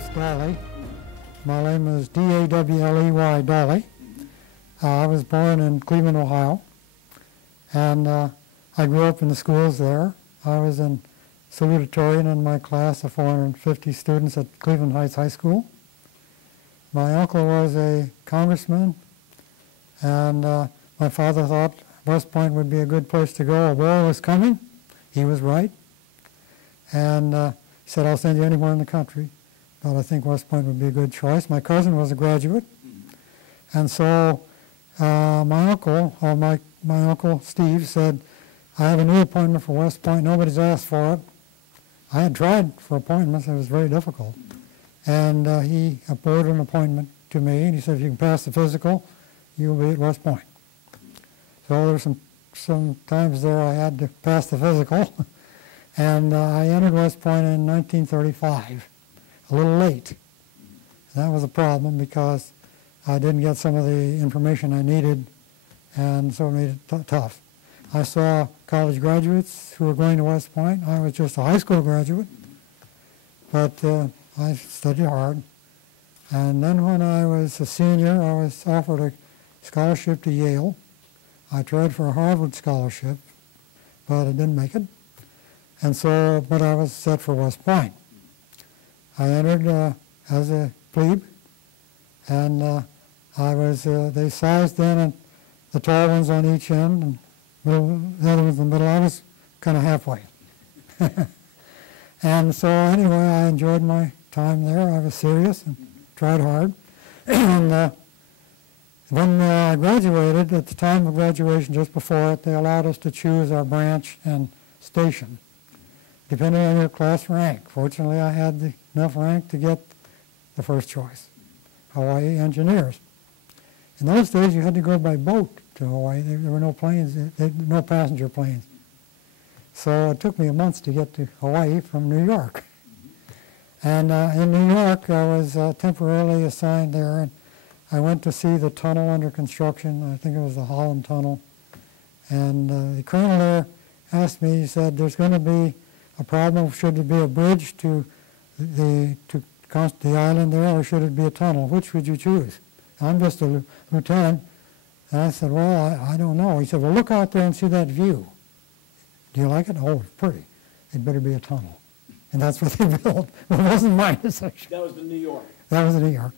Phelps, Dawley. My name is D-A-W-L-E-Y, Dawley. I was born in Cleveland, Ohio, and I grew up in the schools there. I was in salutatorian in my class of 450 students at Cleveland Heights High School. My uncle was a congressman, and my father thought West Point would be a good place to go. A war was coming. He was right. And he said, I'll send you anywhere in the country, but I think West Point would be a good choice. My cousin was a graduate, and so my uncle Steve said, I have a new appointment for West Point. Nobody's asked for it. I had tried for appointments. It was very difficult. And he awarded an appointment to me, and he said, if you can pass the physical, you'll be at West Point. So there were some times there I had to pass the physical, and I entered West Point in 1935, a little late. And that was a problem because I didn't get some of the information I needed, and so it made it tough. I saw college graduates who were going to West Point. I was just a high school graduate, but I studied hard. And then when I was a senior, I was offered a scholarship to Yale. I tried for a Harvard scholarship, but I didn't make it. And so, but I was set for West Point. I entered as a plebe, and I was, they sized in the tall ones on each end, and the other ones in the middle. I was kind of halfway. And so anyway, I enjoyed my time there. I was serious and tried hard. And when I graduated, at the time of graduation, just before it, they allowed us to choose our branch and station, depending on your class rank. Fortunately, I had enough rank to get the first choice, Hawaii Engineers. In those days, you had to go by boat to Hawaii. There were no planes, no passenger planes. So it took me a month to get to Hawaii from New York. And in New York, I was temporarily assigned there, and I went to see the tunnel under construction. I think it was the Holland Tunnel. And the colonel there asked me, he said, there's going to be a problem. Should it be a bridge to the island there, or should it be a tunnel? Which would you choose? I'm just a lieutenant. And I said, well, I don't know. He said, well, look out there and see that view. Do you like it? Oh, it's pretty. It better be a tunnel. And that's what they built. Well, it wasn't my decision. That was the New York. That was the New York.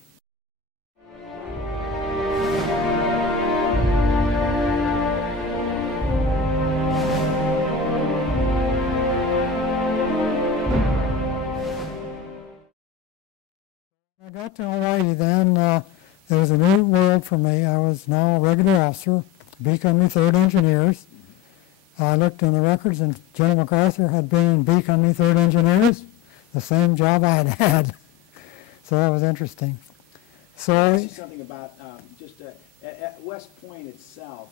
I got to Hawaii then. There was a new world for me. I was now a regular officer, B Company 3rd Engineers. I looked in the records, and General MacArthur had been in B Company 3rd Engineers, the same job I had had. So that was interesting. So I'll ask you something about at West Point itself.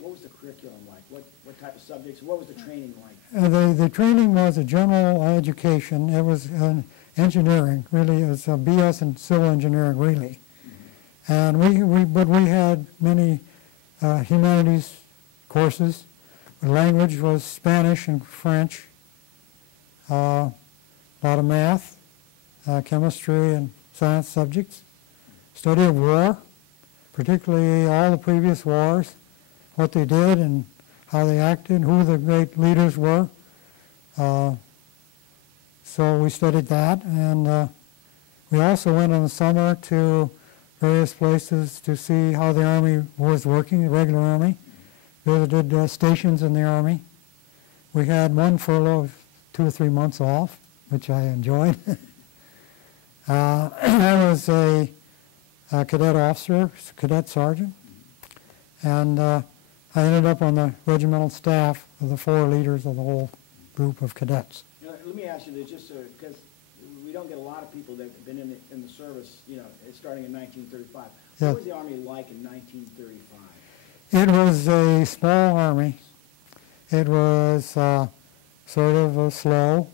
What was the curriculum like? What type of subjects? What was the training like? The training was a general education. It was engineering, really. It was a BS in civil engineering, really. And but we had many humanities courses. The language was Spanish and French. A lot of math, chemistry, and science subjects. Study of war, particularly all the previous wars, what they did and how they acted, who the great leaders were. So we studied that, and we also went in the summer to various places to see how the Army was working, the regular Army. Visited stations in the Army. We had one furlough of 2 or 3 months off, which I enjoyed. I was a cadet officer, cadet sergeant, and I ended up on the regimental staff of the 4 leaders of the whole group of cadets. Let me ask you this, just because we don't get a lot of people that have been in the service, starting in 1935. Yeah. What was the Army like in 1935? It was a small Army. It was sort of slow.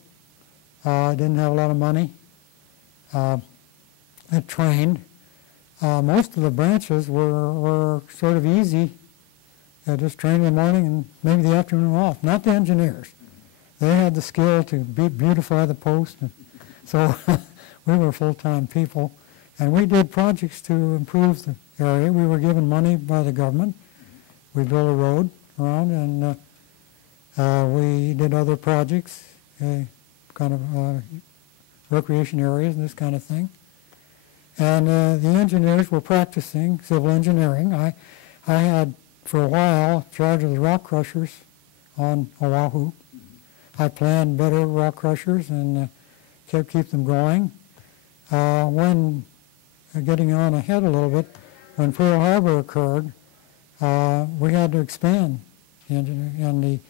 Didn't have a lot of money. It trained. Most of the branches were sort of easy. Just train in the morning and maybe the afternoon off. Not the engineers. They had the skill to beautify the post. And so we were full-time people, and we did projects to improve the area. We were given money by the government. We built a road around, and we did other projects, kind of recreation areas and this kind of thing. And the engineers were practicing civil engineering. I had, for a while, charge of the rock crushers on Oahu. I planned better rock crushers and keep them going. When, getting on ahead a little bit, when Pearl Harbor occurred, we had to expand the engineering,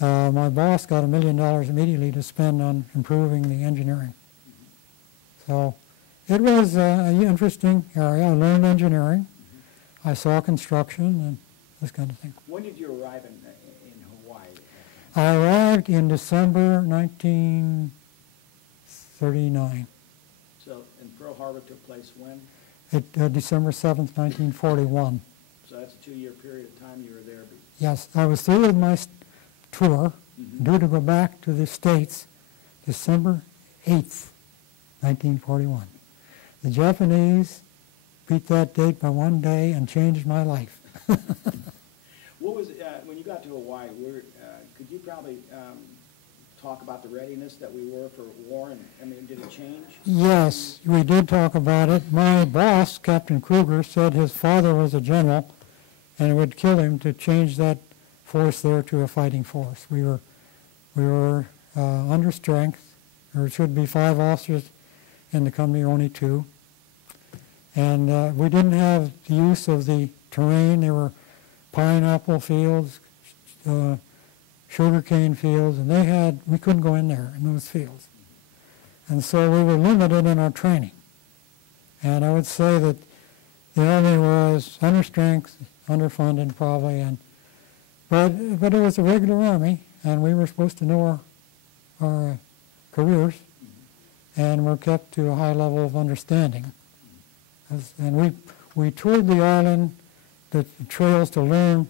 and my boss got $1 million immediately to spend on improving the engineering. So it was an interesting area. I learned engineering. I saw construction and this kind of thing. When did you arrive in Hawaii? I arrived in December 1939. So, and Pearl Harbor took place when? December 7th, 1941. So that's a 2-year period of time you were there. Yes, I was through with my tour, due to go back to the States December 8th, 1941. The Japanese beat that date by 1 day and changed my life. What was, when you got to Hawaii, could you probably talk about the readiness that we were for war, and I mean, did it change? Yes, we did talk about it. My boss, Captain Kruger, said his father was a general and it would kill him to change that force there to a fighting force. We were under strength. There should be 5 officers in the company, only 2. And we didn't have the use of the terrain. There were pineapple fields, sugarcane fields, and we couldn't go in there in those fields. And so we were limited in our training. And I would say that the Army was under strength, underfunded probably, but it was a regular Army, and we were supposed to know our careers, and were kept to a high level of understanding. And we toured the island, the trails to learn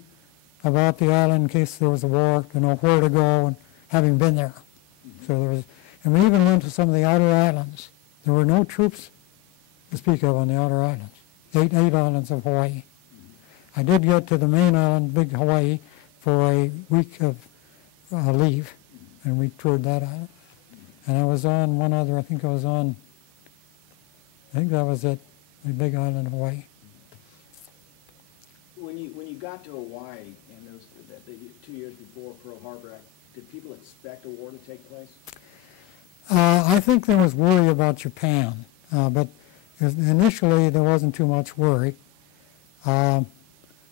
about the island in case there was a war, to know where to go, and having been there. So there was, and we even went to some of the outer islands. There were no troops to speak of on the outer islands, eight islands of Hawaii. I did get to the main island, Big Hawaii, for a week of leave, and we toured that island. And I was on one other, I think that was it, the Big Island of Hawaii. When you got to Hawaii in those the 2 years before Pearl Harbor, did people expect a war to take place? I think there was worry about Japan, but initially there wasn't too much worry. They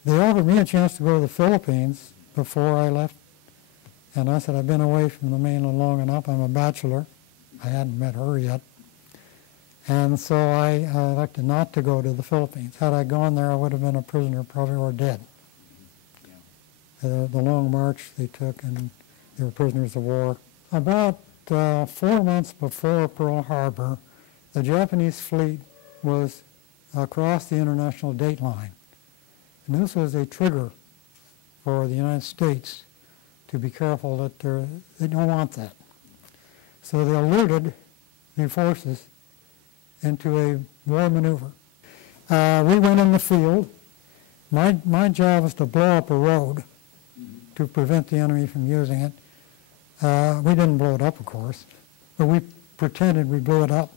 offered me a chance to go to the Philippines before I left, and I said, I've been away from the mainland long enough. I'm a bachelor. I hadn't met her yet. And so I elected not to go to the Philippines. Had I gone there, I would have been a prisoner, probably, or dead. The long march they took, and they were prisoners of war. About 4 months before Pearl Harbor, the Japanese fleet was across the international date line. And this was a trigger for the United States to be careful that they don't want that. So they alerted the forces into a war maneuver. We went in the field. My job was to blow up a road to prevent the enemy from using it. We didn't blow it up, of course, but we pretended we blew it up.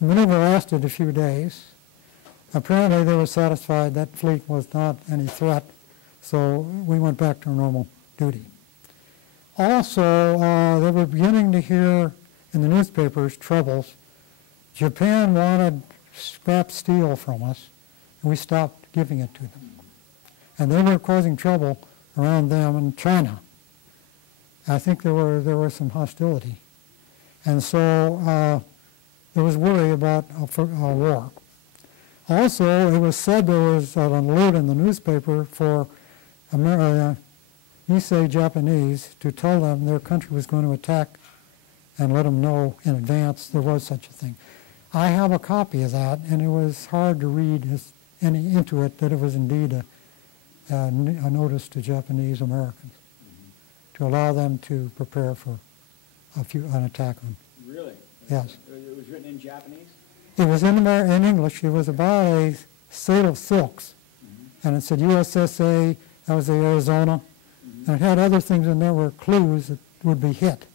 The maneuver lasted a few days. Apparently they were satisfied that fleet was not any threat, so we went back to normal duty. Also, they were beginning to hear in the newspapers troubles. Japan wanted scrap steel from us, and we stopped giving it to them. And they were causing trouble around them in China. I think there was some hostility. And so there was worry about a war. Also, it was said there was an alert in the newspaper for Nisei Japanese to tell them their country was going to attack and let them know in advance there was such a thing. I have a copy of that, and it was hard to read into it that it was indeed a notice to Japanese Americans to allow them to prepare for an attack on. Really? Yes. It was written in Japanese? It was in English. It was about a sale of silks. And it said USSA, that was the Arizona. And it had other things in there were clues that would be hit.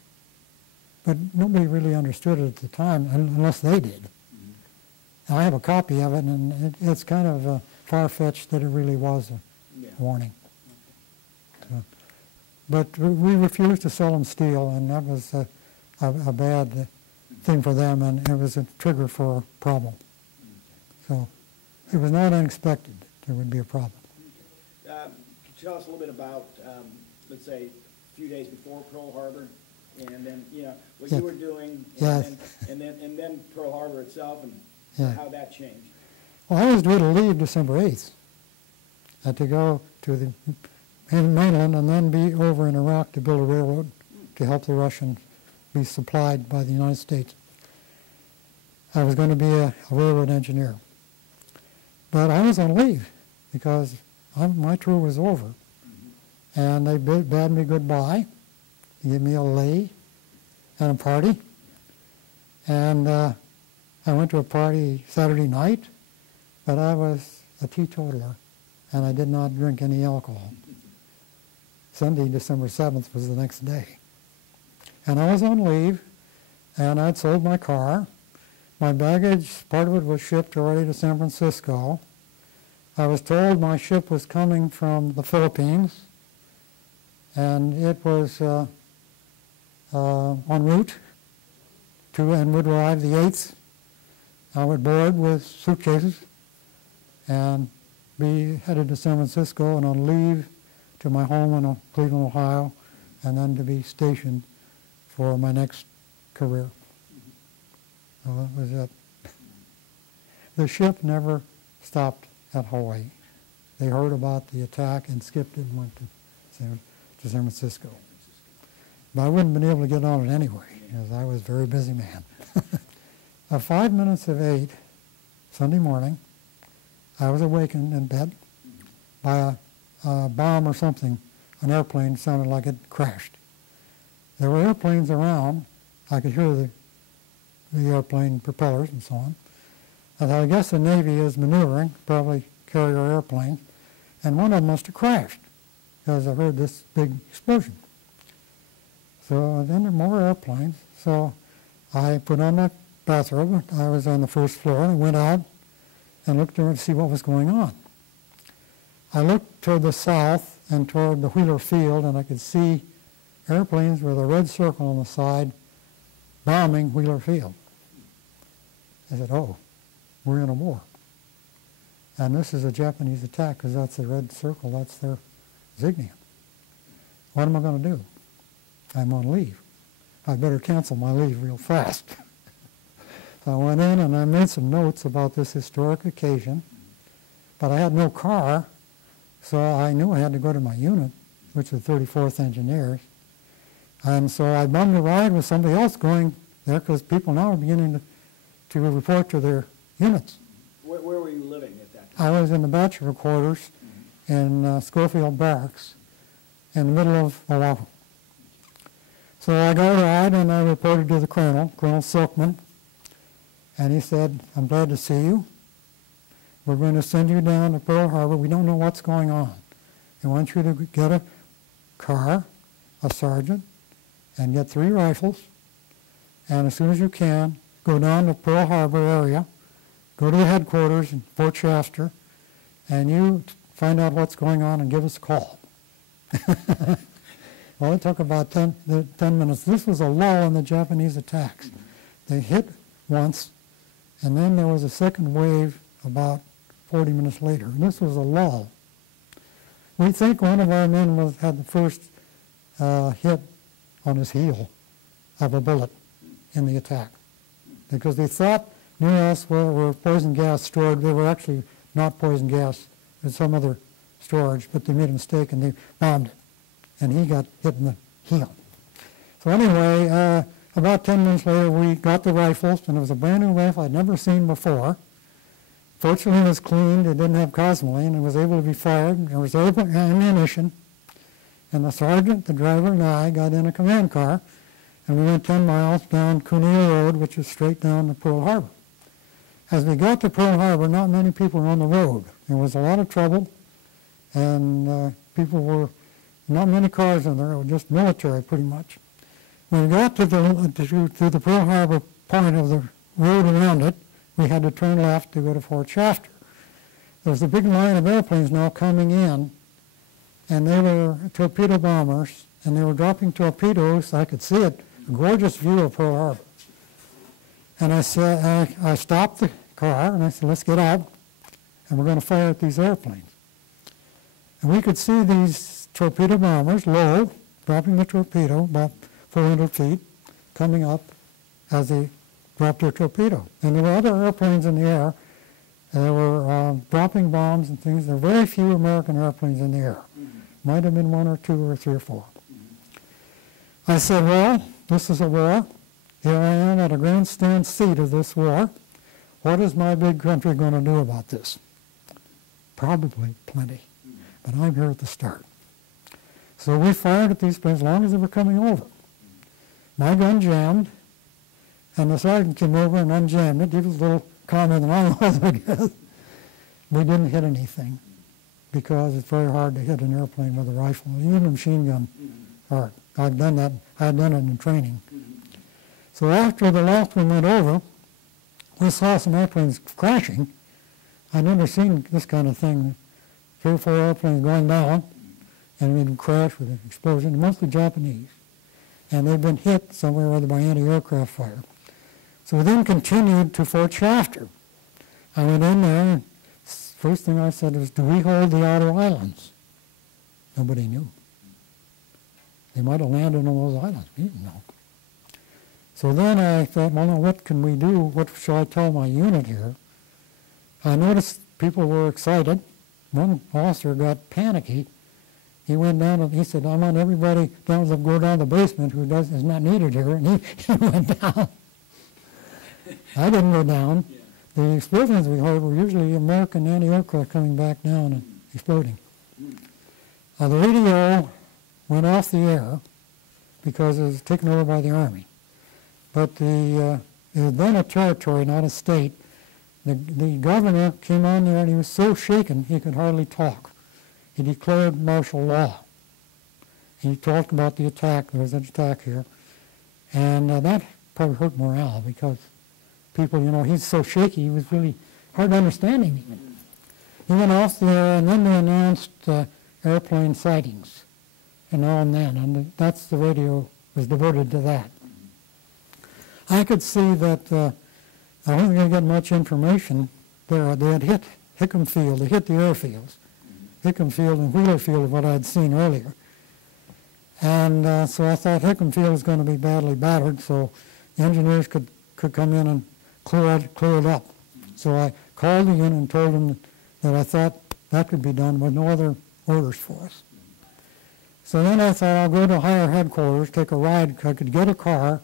But nobody really understood it at the time, unless they did. I have a copy of it, and it's kind of far-fetched that it really was a warning. So, but we refused to sell them steel, and that was a bad thing for them, and it was a trigger for a problem. So it was not unexpected there would be a problem. Could you tell us a little bit about, let's say, a few days before Pearl Harbor, and then, you know, what you were doing, and then Pearl Harbor itself, and how that changed? Well, I was due to leave December 8th. I had to go to the mainland and then be over in Iraq to build a railroad to help the Russians be supplied by the United States. I was going to be a railroad engineer. But I was on leave because my tour was over. And they bade me goodbye. They gave me a lei and a party. And I went to a party Saturday night, but I was a teetotaler, and I did not drink any alcohol. Sunday, December 7th, was the next day. And I was on leave, and I'd sold my car. My baggage, part of it was shipped already to San Francisco. I was told my ship was coming from the Philippines, and it was en route to, and would arrive the 8th. I would board with suitcases and be headed to San Francisco and on leave to my home in Cleveland, Ohio, and then to be stationed for my next career. So that was it. The ship never stopped at Hawaii. They heard about the attack and skipped it and went to San Francisco. But I wouldn't have been able to get on it anyway, because I was a very busy man. At 5 minutes of 8, Sunday morning, I was awakened in bed by a bomb or something. An airplane sounded like it crashed. There were airplanes around. I could hear the airplane propellers and so on. And I guess the Navy is maneuvering, probably carrier airplanes, and one of them must have crashed because I heard this big explosion. So then there were more airplanes. So I put on my bathrobe. I was on the first floor, and I went out and looked around to see what was going on. I looked toward the south and toward the Wheeler Field, and I could see airplanes with a red circle on the side bombing Wheeler Field. I said, oh, we're in a war. And this is a Japanese attack because that's the red circle, that's their insignia. What am I going to do? I'm on leave. I better cancel my leave real fast. So I went in and I made some notes about this historic occasion, but I had no car, so I knew I had to go to my unit, which was 34th Engineers. And so I bummed a ride with somebody else going there because people now are beginning to report to their units. Where were you living at that time? I was in the bachelor quarters in Schofield Barracks in the middle of Oahu. So I got a ride and I reported to the Colonel Silkman, and he said, I'm glad to see you. We're going to send you down to Pearl Harbor. We don't know what's going on. We want you to get a car, a sergeant, and get 3 rifles, and as soon as you can, go down to Pearl Harbor area, go to the headquarters in Fort Shasta, and you find out what's going on and give us a call. Well, it took about 10 minutes. This was a lull in the Japanese attacks. They hit once, and then there was a second wave about 40 minutes later. And this was a lull. We think one of our men had the first hit on his heel of a bullet in the attack, because they thought near us were poison gas stored. They were actually not poison gas. It was some other storage, but they made a mistake and they bombed it. And he got hit in the heel. So anyway, about 10 minutes later, we got the rifles, and it was a brand new rifle I'd never seen before. Fortunately, it was cleaned. It didn't have cosmoline. It was able to be fired. There was ammunition. And the sergeant, the driver, and I got in a command car, and we went 10 miles down Cuneo Road, which is straight down to Pearl Harbor. As we got to Pearl Harbor, not many people were on the road. There was a lot of trouble, and not many cars on the road, just military pretty much. When we got to the Pearl Harbor point of the road around it, we had to turn left to go to Fort Shafter. There was a big line of airplanes now coming in, and they were torpedo bombers, and they were dropping torpedoes. I could see it, a gorgeous view of Pearl Harbor. And I said, I stopped the car, and I said, let's get out, and we're going to fire at these airplanes. And we could see these torpedo bombers low, dropping the torpedo about 400 feet, coming up as they dropped their torpedo. And there were other airplanes in the air. There were dropping bombs and things. There were very few American airplanes in the air. Might have been 1 or 2 or 3 or 4. I said, well, this is a war. Here I am at a grandstand seat of this war. What is my big country going to do about this? Probably plenty. But I'm here at the start. So we fired at these planes as long as they were coming over. My gun jammed, and the sergeant came over and unjammed it. He was a little calmer than I was, I guess. We didn't hit anything because it's very hard to hit an airplane with a rifle, even a machine gun. Hard. I've done that. I've done it in training. So after the last one went over, we saw some airplanes crashing. I'd never seen this kind of thing. 3 or 4 airplanes going down, and they'd crash with an explosion, mostly Japanese. And they'd been hit somewhere or other by anti-aircraft fire. So we then continued to Fort Shafter. I went in there, and first thing I said was, do we hold the outer islands? Nobody knew. They might have landed on those islands. We didn't know. So then I thought, well, now what can we do? What shall I tell my unit here? I noticed people were excited. One officer got panicky. He went down and he said, I want everybody down to go down the basement who is not needed here. And he went down. I didn't go down. Yeah. The explosions we heard were usually American anti-aircraft coming back down and exploding. The radio went off the air because it was taken over by the Army. But it was then a territory, not a state. The governor came on there and he was so shaken he could hardly talk. He declared martial law. He talked about the attack. There was an attack here. And that probably hurt morale because people, he's so shaky, he was really hard to understand him even. He went off there, and then they announced airplane sightings, and now and then, and that's the radio was devoted to that. I could see that I wasn't going to get much information there. They had hit Hickam Field. They hit the airfields. Hickam Field and Wheeler Field is what I had seen earlier. And so I thought Hickam Field was going to be badly battered, so the engineers could come in and clear it up. So I called the unit and told them that I thought that could be done with no other orders for us. So then I thought I'll go to higher headquarters, take a ride. I could get a car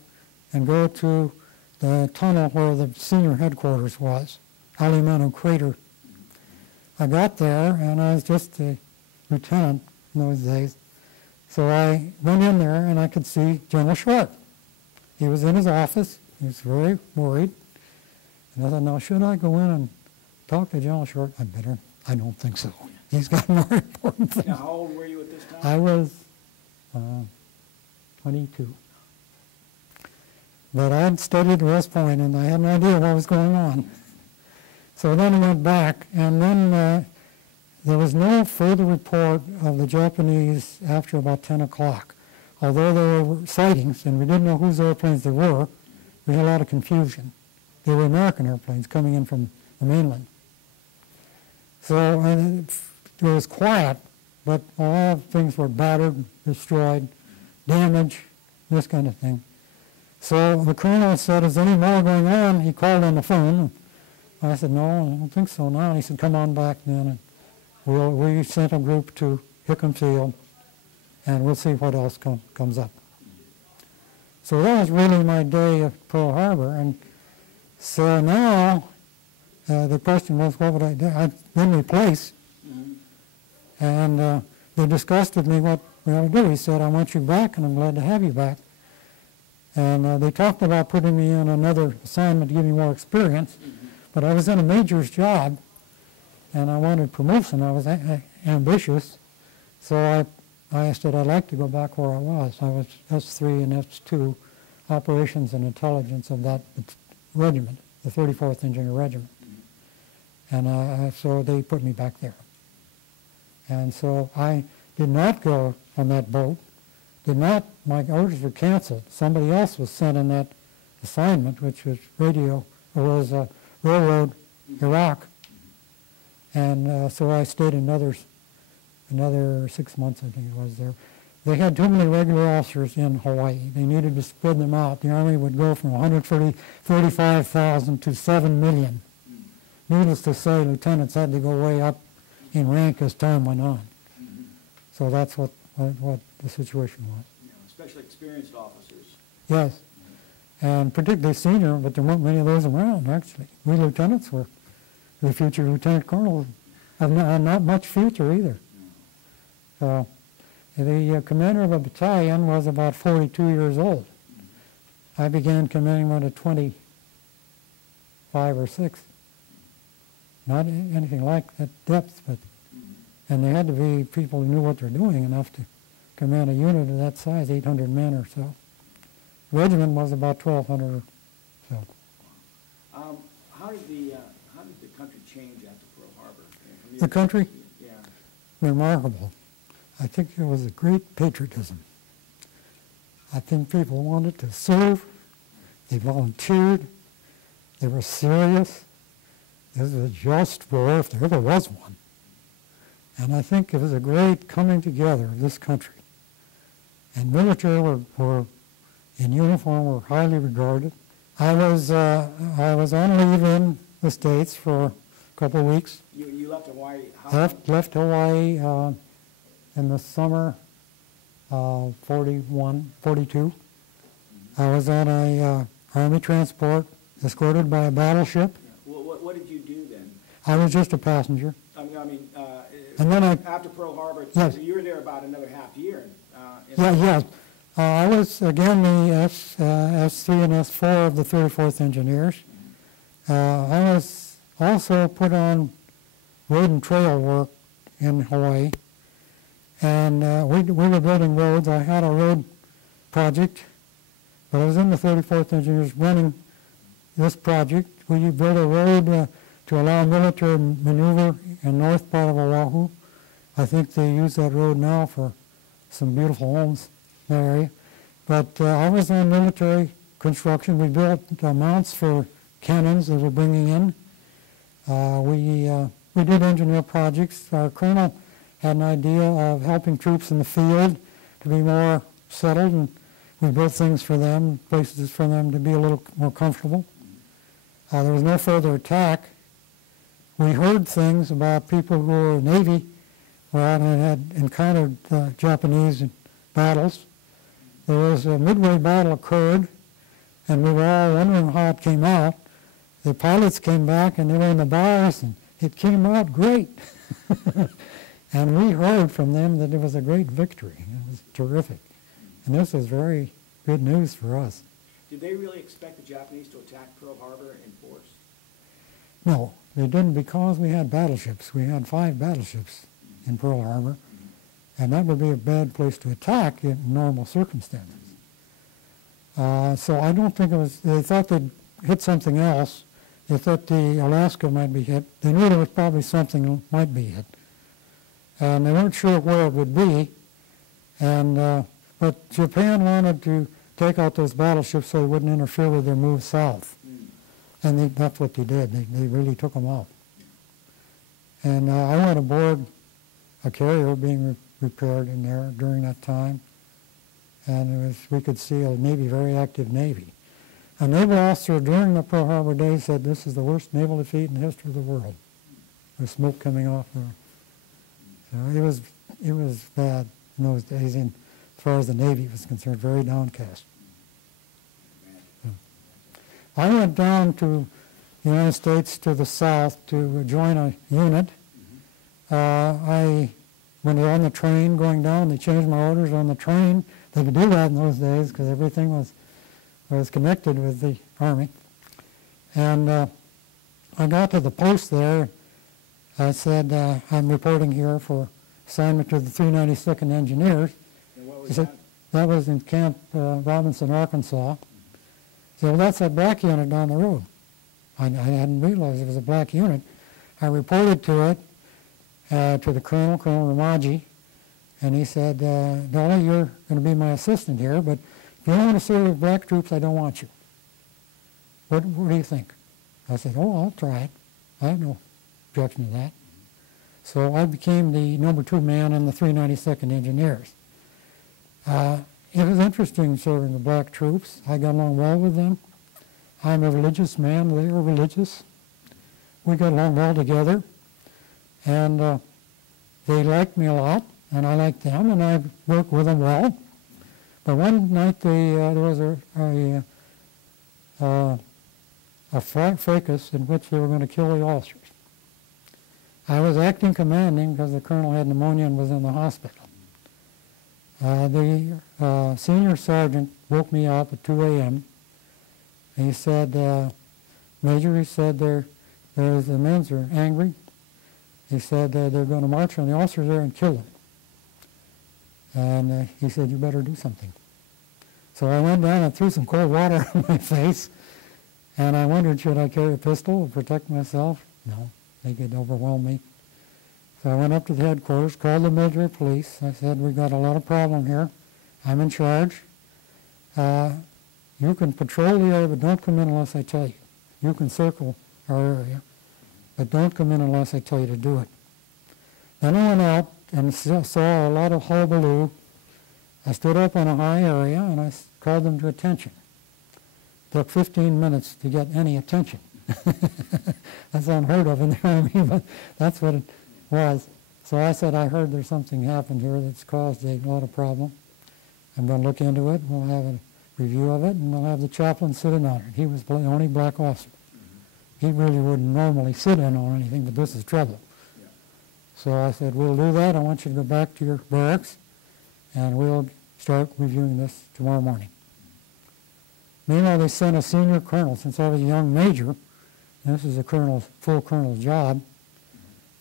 and go to the tunnel where the senior headquarters was, Alimano Crater. I got there, and I was just a lieutenant in those days. So I went in there, and I could see General Short. He was in his office. He was very worried. And I thought, now, should I go in and talk to General Short? I don't think so. He's got more important things. Now, how old were you at this time? I was 22. But I had studied West Point, and I had no idea what was going on. So then I went back, and then there was no further report of the Japanese after about 10 o'clock. Although there were sightings, and we didn't know whose airplanes they were, we had a lot of confusion. They were American airplanes coming in from the mainland. So it was quiet, but a lot of things were battered, destroyed, damaged, this kind of thing. So the colonel said, is any more going on? He called on the phone. I said, no, I don't think so now. And he said, come on back then. And we sent a group to Hickam Field, and we'll see what else comes up. So that was really my day of Pearl Harbor. And so now the question was, what would I do? I'd been replaced. And they discussed with me what we ought to do. He said, I want you back, and I'm glad to have you back. And they talked about putting me on another assignment to give me more experience, but I was in a major's job, and I wanted promotion. I was ambitious, so I said I'd like to go back where I was. I was S3 and S2, Operations and Intelligence of that regiment, the 34th Engineer Regiment. And so they put me back there. And so I did not go on that boat. My orders were canceled. Somebody else was sent in that assignment, which was railroad Iraq. And so I stayed another 6 months, I think it was there. They had too many regular officers in Hawaii. They needed to spread them out. The Army would go from 135,000 to 7 million. Needless to say, lieutenants had to go way up in rank as time went on. So that's what the situation was. Especially experienced officers. Yes, and particularly senior, but there weren't many of those around, actually. We lieutenants were, the future lieutenant colonel, have not much future either. So the commander of a battalion was about 42 years old. I began commanding when at 25 or 6. Not anything like that depth, but, and they had to be people who knew what they're doing enough to command a unit of that size, 800 men or so. The regiment was about 1,200 or so. How did the country change after Pearl Harbor? The country? Yeah. Remarkable. I think it was a great patriotism. I think people wanted to serve. They volunteered. They were serious. This was a just war, if there ever was one. And I think it was a great coming together of this country. And military were in uniform, were highly regarded. I was on leave in the States for a couple of weeks. You left Hawaii? Left Hawaii in the summer of 42. I was on a Army transport escorted by a battleship. What did you do then? I was just a passenger. And then after Pearl Harbor, yes. You were there about another half year. Yes. I was, again, the S3 and S4 of the 34th Engineers. I was also put on road and trail work in Hawaii. And we were building roads. I had a road project, but I was in the 34th Engineers running this project. We built a road to allow military maneuver in north part of Oahu. I think they use that road now for some beautiful homes in that area. But I was on military construction. We built mounts for cannons that we're bringing in. We did engineer projects. Our colonel had an idea of helping troops in the field to be more settled, and we built things for them, places for them to be a little more comfortable. There was no further attack. We heard things about people who were Navy and had encountered Japanese battles. There was a Midway battle occurred, and we were all wondering how it came out. The pilots came back, and they were in the bars, and it came out great. And we heard from them that it was a great victory. It was terrific. And this was very good news for us. Did they really expect the Japanese to attack Pearl Harbor in force? No, they didn't, because we had battleships. We had 5 battleships in Pearl Harbor, and that would be a bad place to attack in normal circumstances. So I don't think it was, they thought they'd hit something else. They thought the Alaska might be hit. They knew there was probably something that might be hit. And they weren't sure where it would be. And but Japan wanted to take out those battleships so they wouldn't interfere with their move south. And that's what they did. They really took them out. And I went aboard a carrier being repaired in there during that time. And we could see a Navy, very active Navy. A naval officer during the Pearl Harbor days said this is the worst naval defeat in the history of the world. There's smoke coming off there. So it was bad in those days, and as far as the Navy was concerned, very downcast. So I went down to the United States to the south to join a unit. When they were on the train going down, they changed my orders on the train. They could do that in those days because everything was was connected with the Army. And I got to the post there. I said, I'm reporting here for assignment to the 392nd Engineers. And what was He said, that? that was in Camp Robinson, Arkansas. He said, well, that's that black unit down the road. I hadn't realized it was a black unit. I reported to it, to the Colonel Ramaji, and he said, Dawley, you're going to be my assistant here, but if you don't want to serve with black troops, I don't want you. What do you think? I said, oh, I'll try it. I have no objection to that. So I became the number 2 man in the 392nd Engineers. It was interesting serving the black troops. I got along well with them. I'm a religious man. They were religious. We got along well together. And they liked me a lot, and I liked them, and I worked with them well. But one night there was a fracas in which they were going to kill the officers. I was acting commanding because the colonel had pneumonia and was in the hospital. The senior sergeant woke me up at 2 a.m. He said, Major, he said, the men are angry. He said they're going to march on the officers there and kill them. And he said, you better do something. So I went down and threw some cold water on my face, and I wondered, should I carry a pistol to protect myself? No, they could overwhelm me. So I went up to the headquarters, called the military police. I said, we got a lot of problem here. I'm in charge. You can patrol the area, but don't come in unless I tell you. You can circle our area, but don't come in unless I tell you to do it. Then I went out and saw a lot of hullabaloo. I stood up on a high area and I called them to attention. It took 15 minutes to get any attention. That's unheard of in the Army, but that's what it was. So I said, I heard there's something happened here that's caused a lot of problem. I'm going to look into it. We'll have a review of it, and we'll have the chaplain sit in on it. He was the only black officer. He really wouldn't normally sit in on anything, but this is trouble. Yeah. So I said, we'll do that. I want you to go back to your barracks, and we'll start reviewing this tomorrow morning. Meanwhile, they sent a senior colonel, since I was a young major, and this is a full colonel's job.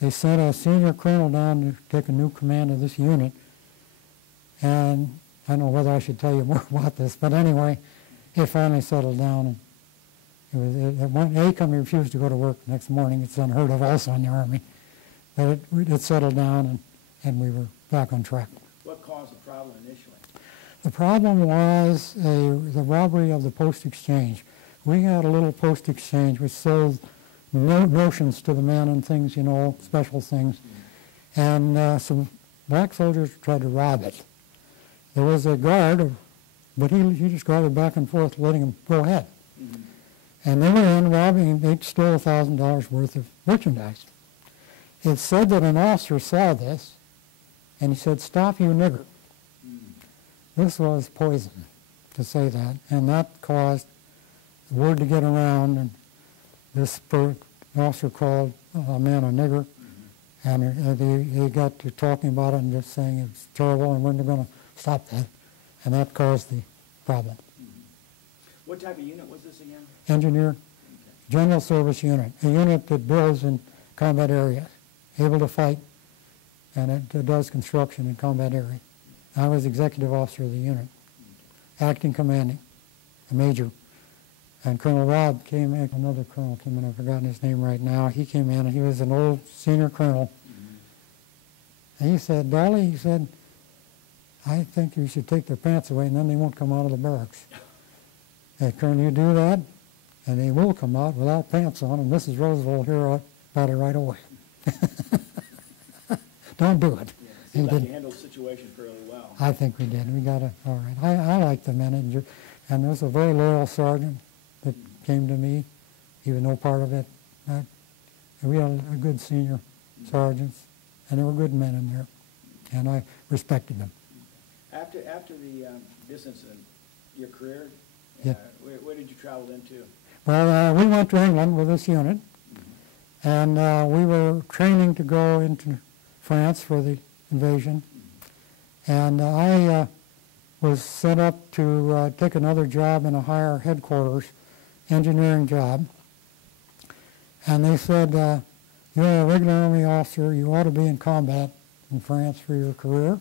They sent a senior colonel down to take a new command of this unit. And I don't know whether I should tell you more about this, but anyway, it finally settled down. And he refused to go to work the next morning. It's unheard of also in the Army. But it settled down, and we were back on track. What caused the problem initially? The problem was the robbery of the post exchange. We had a little post exchange which sold notions to the men and things, you know, special things. And some black soldiers tried to rob it. There was a guard, but he just guarded back and forth, letting them go ahead. Mm-hmm. And they were in robbing, they stole $1,000 worth of merchandise. It said that an officer saw this, and he said, "Stop, you nigger." This was poison, to say that, and that caused the word to get around, and this officer called a man a nigger, and he got to talking about it and just saying it was terrible and when they're going to stop that, and that caused the problem. What type of unit was this again? Engineer, okay. General Service Unit, a unit that builds in combat areas, able to fight, and it does construction in combat areas. I was executive officer of the unit, acting commanding, a major. And Colonel Robb came in, another colonel came in, I've forgotten his name right now. He came in, and he was an old senior colonel. And he said, "Dawley," he said, "I think you should take their pants away, and then they won't come out of the barracks." And Colonel, you do that, and they will come out without pants on, and Mrs. Roosevelt hear about it right away. Don't do it. Yeah, it seems like you handled the situation fairly well. I think we did. We got it all right. I liked the men, and there was a very loyal sergeant that came to me. He was no part of it. We had a good senior sergeants, and there were good men in there, and I respected them. After this incident, your career, yeah. Where did you travel into? Well, we went to England with this unit, and we were training to go into France for the invasion. And I was sent up to take another job in a higher headquarters, engineering job. And they said, you're a regular Army officer, you ought to be in combat in France for your career.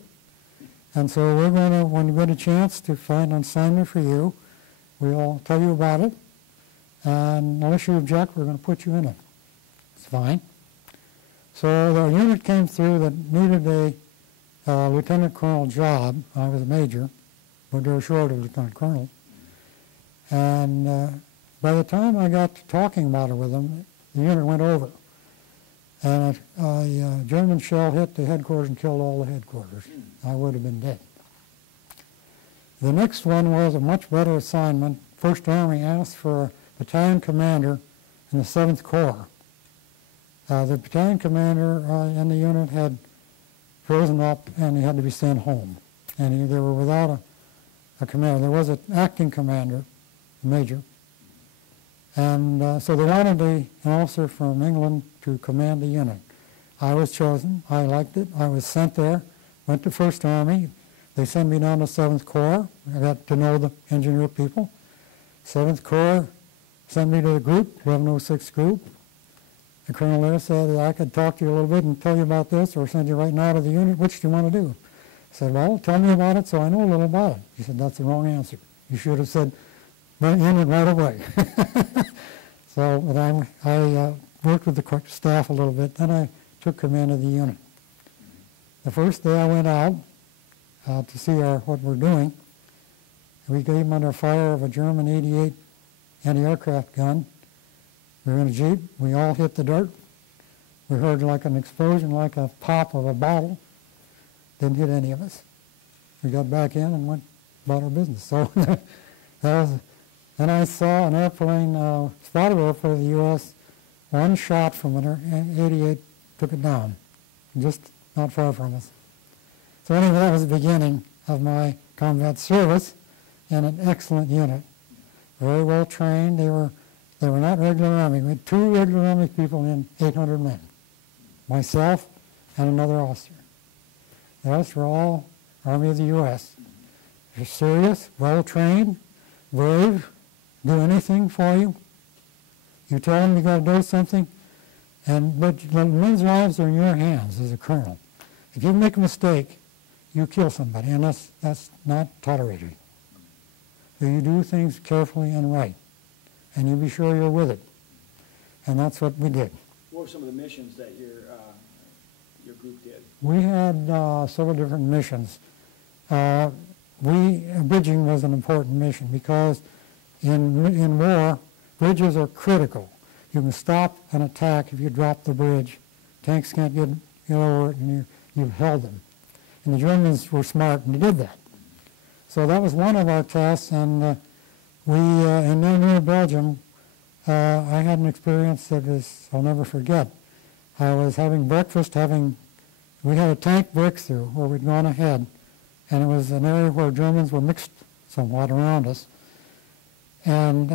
And so we're going to, when you get a chance to find an assignment for you, we'll tell you about it. And unless you object, we're going to put you in it. It's fine. So the unit came through that needed a lieutenant colonel job. I was a major, but they were short of lieutenant colonel. And by the time I got to talking about it with them, the unit went over. And a German shell hit the headquarters and killed all the headquarters. I would have been dead. The next one was a much better assignment. First Army asked for a battalion commander in the 7th Corps. The battalion commander in the unit had frozen up and he had to be sent home. And they were without a commander. There was an acting commander, a major. And so they wanted an officer from England to command the unit. I was chosen. I liked it. I was sent there, went to First Army. They sent me down to 7th Corps. I got to know the engineer people. 7th Corps sent me to the group, 1106 group. The colonel there said, I could talk to you a little bit and tell you about this or send you right now to the unit. Which do you want to do? I said, well, tell me about it so I know a little about it. He said, that's the wrong answer. You should have said, unit right away. So but I worked with the staff a little bit. Then I took command of the unit. The first day I went out to see what we're doing, we came under fire of a German 88 anti-aircraft gun. We were in a Jeep. We all hit the dirt. We heard like an explosion, like a pop of a bottle. Didn't hit any of us. We got back in and went about our business. So that was. Then I saw an airplane, spotted airplane of the U.S., one shot from an 88 took it down, just not far from us. So anyway, that was the beginning of my combat service in an excellent unit. Very well trained. They were not regular Army. We had 2 regular Army people in 800 men, myself and another officer. The rest were all Army of the U.S. They're serious, well trained, brave, do anything for you. You tell them you got to do something, but the men's lives are in your hands as a colonel. If you make a mistake, you kill somebody, and that's not tolerated. So you do things carefully and right, and you be sure you're with it. And that's what we did. What were some of the missions that your group did? We had several different missions. Bridging was an important mission because in war, bridges are critical. You can stop an attack if you drop the bridge. Tanks can't get over it, and you've held them. And the Germans were smart and did that. So that was one of our tasks, and in Namur, Belgium, I had an experience that I'll never forget. I was having breakfast, we had a tank breakthrough where we'd gone ahead, and it was an area where Germans were mixed somewhat around us. And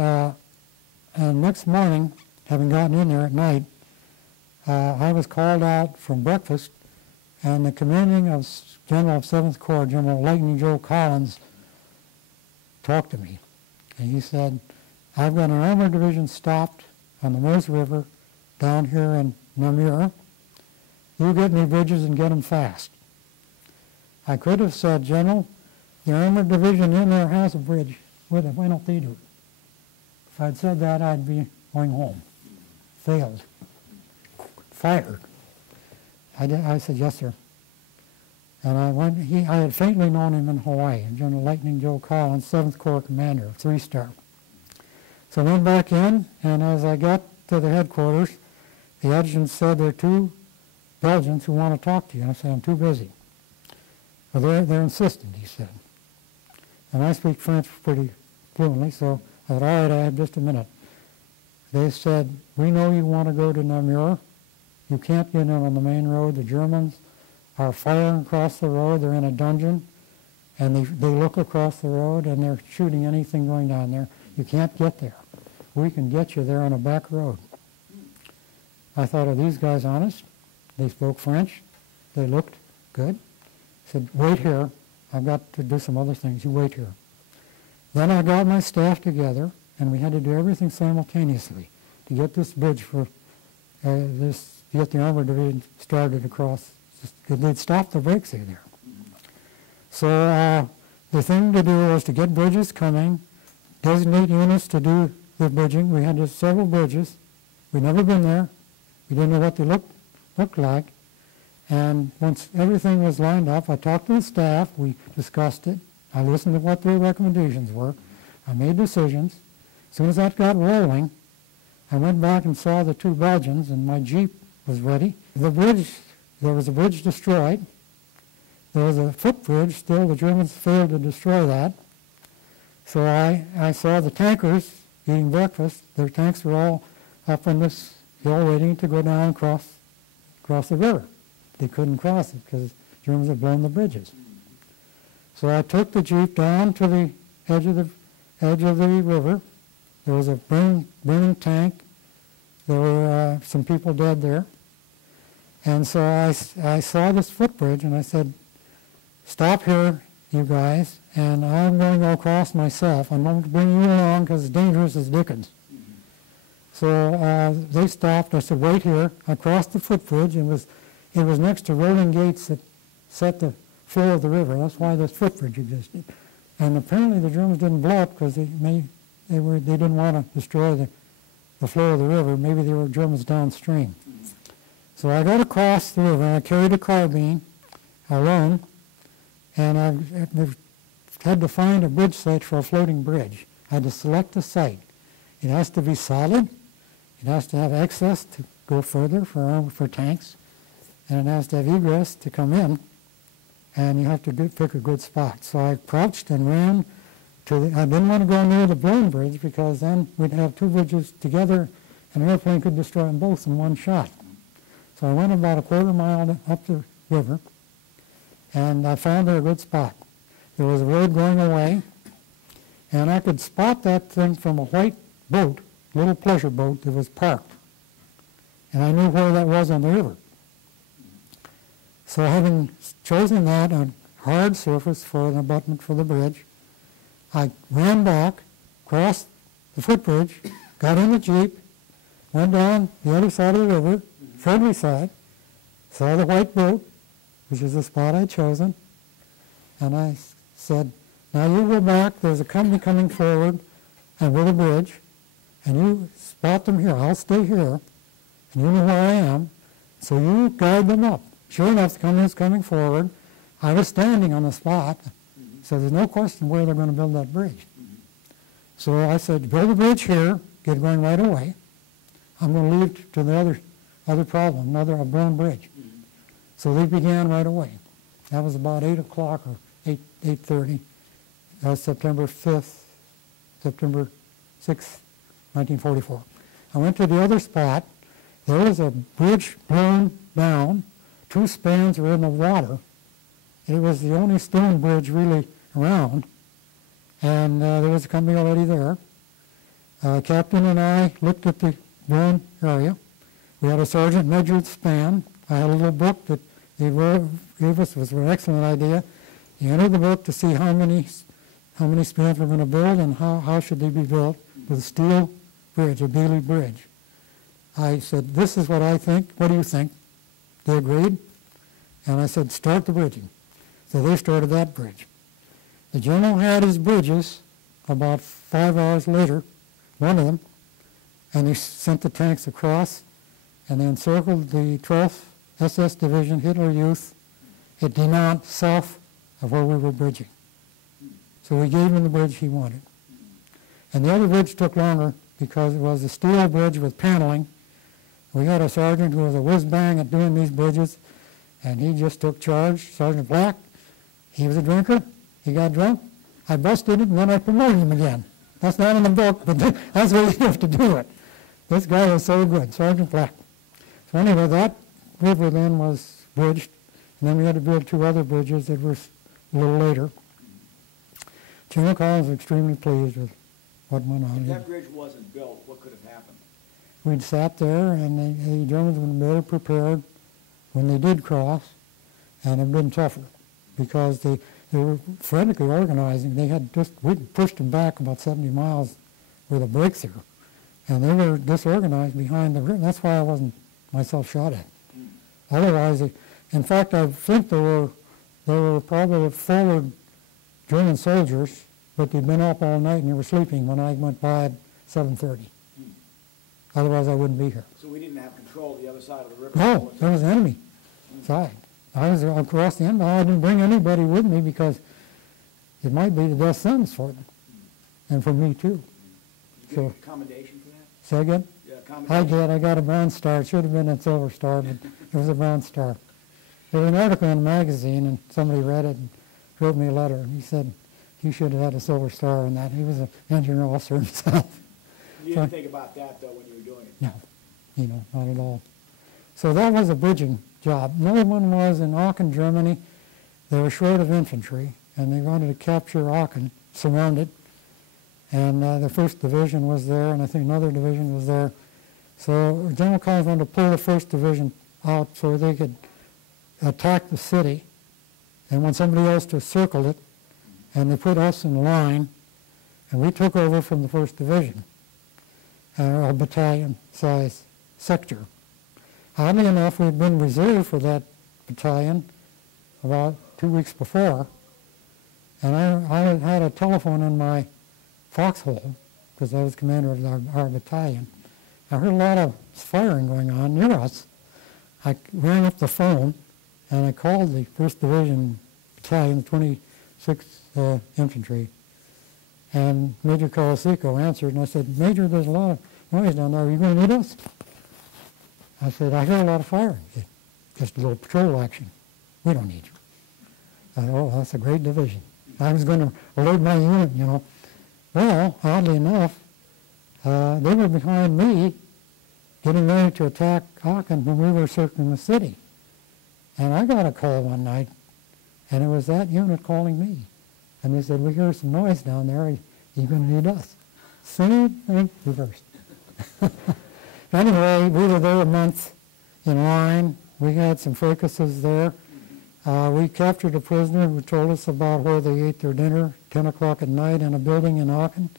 next morning, having gotten in there at night, I was called out from breakfast, and the commanding General of 7th Corps, General Lightning Joe Collins, talked to me. And he said, I've got an armored division stopped on the Meuse River down here in Namur. You get me bridges and get them fast. I could have said, General, the armored division in there has a bridge. Why don't they do it? If I'd said that, I'd be going home. Failed. Fired. I said, yes, sir. And I went, I had faintly known him in Hawaii, General Lightning Joe Collins, 7th Corps commander, 3-star. So I went back in, and as I got to the headquarters, the adjutant said, there are 2 Belgians who want to talk to you. And I said, I'm too busy. Well, they're insistent, he said. And I speak French pretty fluently, so I said, all right, I have just a minute. They said, we know you want to go to Namur. You can't get in on the main road. The Germans are firing across the road. They're in a dungeon, and they look across the road, and they're shooting anything going down there. You can't get there. We can get you there on a back road. I thought, are these guys honest? They spoke French. They looked good. I said, wait here. I've got to do some other things. You wait here. Then I got my staff together, and we had to do everything simultaneously to get this bridge to get the armor division started across. They'd stopped the brakes there. So the thing to do was to get bridges coming, designate units to do the bridging. We had several bridges. We'd never been there. We didn't know what they looked like. And once everything was lined up, I talked to the staff. We discussed it. I listened to what their recommendations were. I made decisions. As soon as that got rolling, I went back and saw the two Belgians, and my Jeep was ready. The bridge, there was a bridge destroyed. There was a footbridge. Still, the Germans failed to destroy that. So I saw the tankers eating breakfast. Their tanks were all up on this hill waiting to go down and cross the river. They couldn't cross it because the Germans had blown the bridges. So I took the Jeep down to the edge of the river. There was a burning tank. There were some people dead there. And so I saw this footbridge, and I said, "Stop here, you guys, and I'm going to go across myself. I'm going to bring you along because it's dangerous as dickens." So they stopped. I said, "Wait here." I crossed the footbridge, and it was next to rolling gates that set the flow of the river. That's why this footbridge existed. And apparently the Germans didn't blow it because they didn't want to destroy the flow of the river. Maybe there were Germans downstream. So I got across the river, and I carried a carbine alone, and I had to find a bridge site for a floating bridge. I had to select a site. It has to be solid. It has to have access to go further for tanks, and it has to have egress to come in, and you have to pick a good spot. So I crouched and ran I didn't want to go near the blown bridge because then we'd have two bridges together, and an airplane could destroy them both in one shot. So I went about a quarter mile up the river, and I found there a good spot. There was a road going away, and I could spot that thing from a white boat, little pleasure boat that was parked. And I knew where that was on the river. So having chosen that, a hard surface for an abutment for the bridge, I ran back, crossed the footbridge, got in the Jeep, went down the other side of the river, friendly side, saw the white boat, which is the spot I'd chosen, and I said, "Now you go back, there's a company coming forward and with a bridge, and you spot them here. I'll stay here, and you know where I am, so you guide them up." Sure enough, the company was coming forward. I was standing on the spot, so there's no question where they're going to build that bridge. So I said, "Build a bridge here, get going right away. I'm going to leave to the other problem, a blown bridge." So they began right away. That was about 8 o'clock or 8:30. That was September 6th, 1944. I went to the other spot. There was a bridge blown down. 2 spans were in the water. It was the only stone bridge really around, and there was a company already there. Captain and I looked at the blown area. We had a sergeant measured span. I had a little book that they gave us. It was an excellent idea. You entered the book to see how many spans we're going to build and how should they be built with a steel bridge, a Dawley bridge. I said, "This is what I think. What do you think?" They agreed, and I said, "Start the bridging." So they started that bridge. The general had his bridges about 5 hours later, one of them, and he sent the tanks across, and they encircled the 12th SS Division, Hitler Youth, at Dinant, south of where we were bridging. So we gave him the bridge he wanted. And the other bridge took longer because it was a steel bridge with paneling. We had a sergeant who was a whiz-bang at doing these bridges, and he just took charge. Sergeant Black, he was a drinker. He got drunk. I busted it, and then I promoted him again. That's not in the book, but that's what you have to do it. This guy was so good, Sergeant Black. So anyway, that river then was bridged, and then we had to build 2 other bridges that were a little later. General Collins was extremely pleased with what went on. If that bridge wasn't built, what could have happened? We'd sat there, and the Germans would have been better prepared when they did cross, and it would have been tougher because they were frantically organizing. They had we pushed them back about 70 miles with a breakthrough. And they were disorganized behind the river. That's why I wasn't myself shot at. Otherwise, in fact, I think there were probably forward German soldiers, but they'd been up all night and they were sleeping when I went by at 7:30. Otherwise, I wouldn't be here. So we didn't have control of the other side of the river? No, there was an enemy side. I was across the end. I didn't bring anybody with me because it might be the death sentence for them, and for me too. Did you get a commendation for that? Say again? Yeah, I did. I got a Bronze Star. It should have been a Silver Star, but it was a Bronze Star. There was an article in a magazine, and somebody read it and wrote me a letter. And he said he should have had a Silver Star in that. He was an engineer officer himself. You didn't think about that, though, when you were doing it? No, not at all. So that was a bridging job. Another one was in Aachen, Germany. They were short of infantry, and they wanted to capture Aachen, surround it. And the 1st Division was there, and I think another division was there. So General Collins wanted to pull the 1st Division out so they could attack the city and want somebody else to circle it. And they put us in line, and we took over from the 1st Division, a battalion-size sector. Oddly enough, we'd been reserved for that battalion about 2 weeks before, and I had a telephone in my foxhole because I was commander of our battalion. I heard a lot of firing going on near us. I rang up the phone, and I called the 1st Division Battalion, the 26th Infantry, and Major Colosico answered, and I said, "Major, there's a lot of noise down there. Are you going to need us?" I said, "I hear a lot of firing." He said, "Just a little patrol action. We don't need you." I said, "Oh, that's a great division." I was going to alert my unit, you know. Well, oddly enough, they were behind me getting ready to attack Aachen when we were circling the city. And I got a call one night, and it was that unit calling me. And they said, "We hear some noise down there. Are you going to need us?" Same thing, reversed. Anyway, we were there a month in line. We had some fracases there. We captured a prisoner who told us about where they ate their dinner, 10 o'clock at night in a building in Aachen.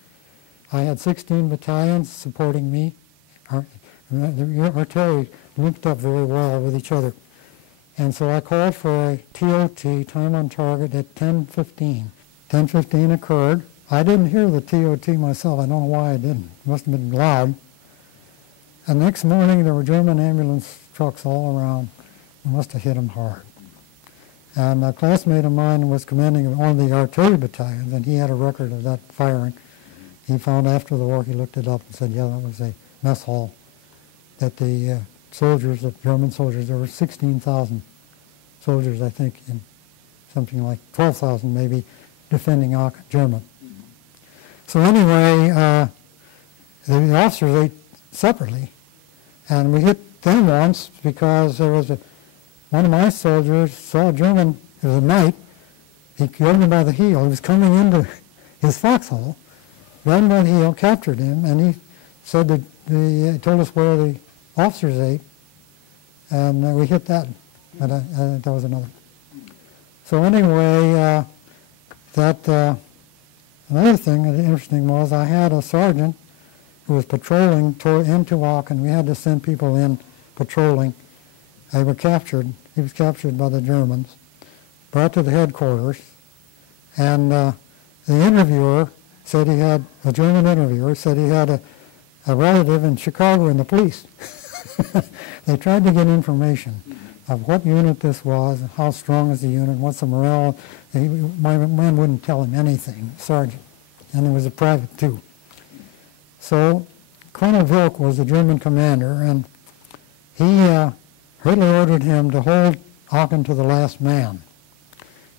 I had 16 battalions supporting me. The artillery linked up very well with each other. And so I called for a TOT, time on target, at 10:15. 10:15 occurred. I didn't hear the TOT myself. I don't know why I didn't. It must have been loud. And next morning, there were German ambulance trucks all around. We must have hit them hard. And a classmate of mine was commanding one of the artillery battalions, and he had a record of that firing. He found after the war, he looked it up and said, yeah, that was a mess hall. That the soldiers, the German soldiers, there were 16,000 soldiers, I think, in something like 12,000 maybe, defending German. So anyway, the officers ate separately, and we hit them once because there was one of my soldiers saw a German, it was a night, he grabbed him by the heel, he was coming into his foxhole, grabbed him by the heel, captured him, and he said that he told us where the officers ate, and we hit that, but that was another. So anyway, another thing that interesting was I had a sergeant who was patrolling into Aachen. We had to send people in patrolling. They were captured. He was captured by the Germans, brought to the headquarters, and the interviewer said he had, a German interviewer said he had a relative in Chicago in the police. They tried to get information of what unit this was, and how strong is the unit, what's the morale. My man wouldn't tell him anything, sergeant, and he was a private too. So Colonel Wilk was the German commander, and he hurriedly ordered him to hold Aachen to the last man.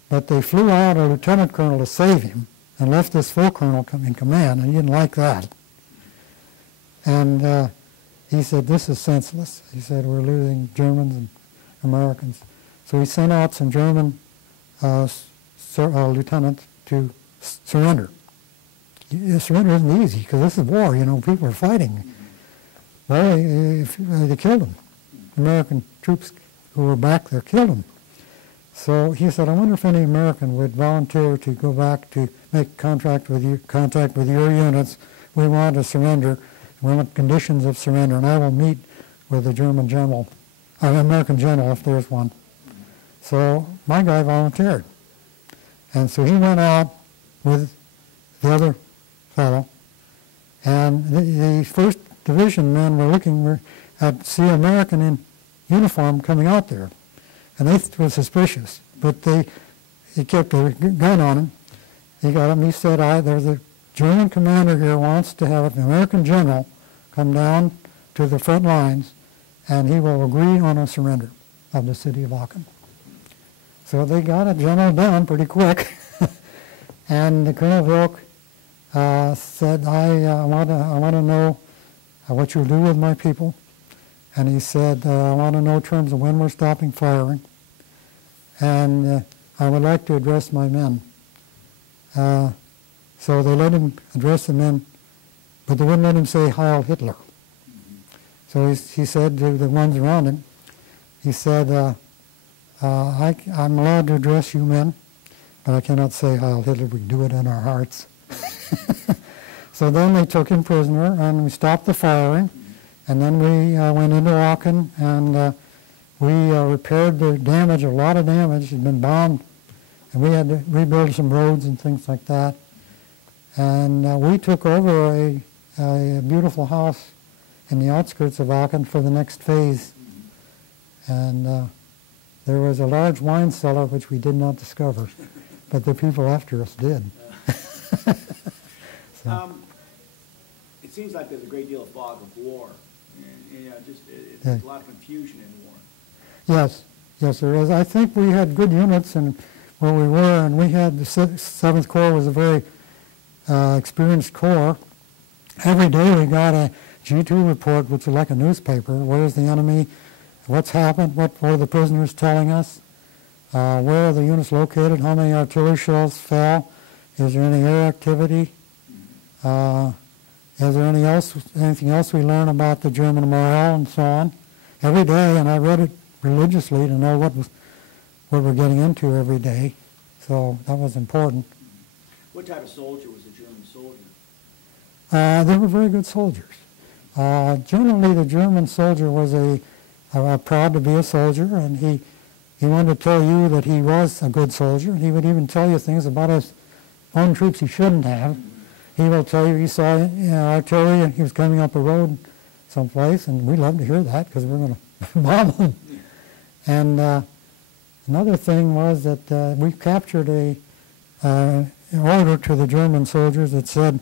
But they flew out a lieutenant colonel to save him and left this full colonel in command, and he didn't like that. And he said, this is senseless. He said, we're losing Germans and Americans. So he sent out some German lieutenants to surrender. Surrender isn't easy because this is war, you know, people are fighting. Well, they killed them. American troops who were back there killed them. So he said, I wonder if any American would volunteer to go back to make contact with your units. We want to surrender. We want conditions of surrender, and I will meet with the German general, American general if there's one. So my guy volunteered. And so he went out with the other fellow, and the first division men were looking at see an American in uniform coming out there. And they were suspicious, but he kept a gun on him. He got him. He said, there's a German commander here wants to have an American general come down to the front lines, and he will agree on a surrender of the city of Aachen. So they got a general done pretty quick. And the Colonel Wilk said, I want to know what you'll do with my people. And he said, I want to know terms of when we're stopping firing. And I would like to address my men. So they let him address the men, but they wouldn't let him say Heil Hitler. So he said to the ones around him, he said, I'm allowed to address you men, but I cannot say Heil Hitler. We do it in our hearts. So then they took him prisoner, and we stopped the firing. And then we went into Aachen, and we repaired the damage, a lot of damage had been bombed, and we had to rebuild some roads and things like that. And we took over a beautiful house in the outskirts of Aachen for the next phase. And there was a large wine cellar which we did not discover, but the people after us did. So. It seems like there's a great deal of fog of war. And there's a lot of confusion in war. Yes, there is. I think we had good units and where we were, and we had the 7th Corps was a very experienced corps. Every day we got a G2 report, which is like a newspaper. Where's the enemy? What's happened? What were the prisoners telling us? Where are the units located? How many artillery shells fell? Is there any air activity? Is there anything else we learn about the German morale and so on? Every day, and I read it religiously to know what we're getting into every day. So that was important. What type of soldier was the German soldier? They were very good soldiers. Generally, the German soldier was proud to be a soldier, and he wanted to tell you that he was a good soldier. He would even tell you things about his own troops he shouldn't have. He will tell you he saw artillery and he was coming up a road someplace, and we love to hear that because we're going to bomb him. And another thing was that we captured an order to the German soldiers that said,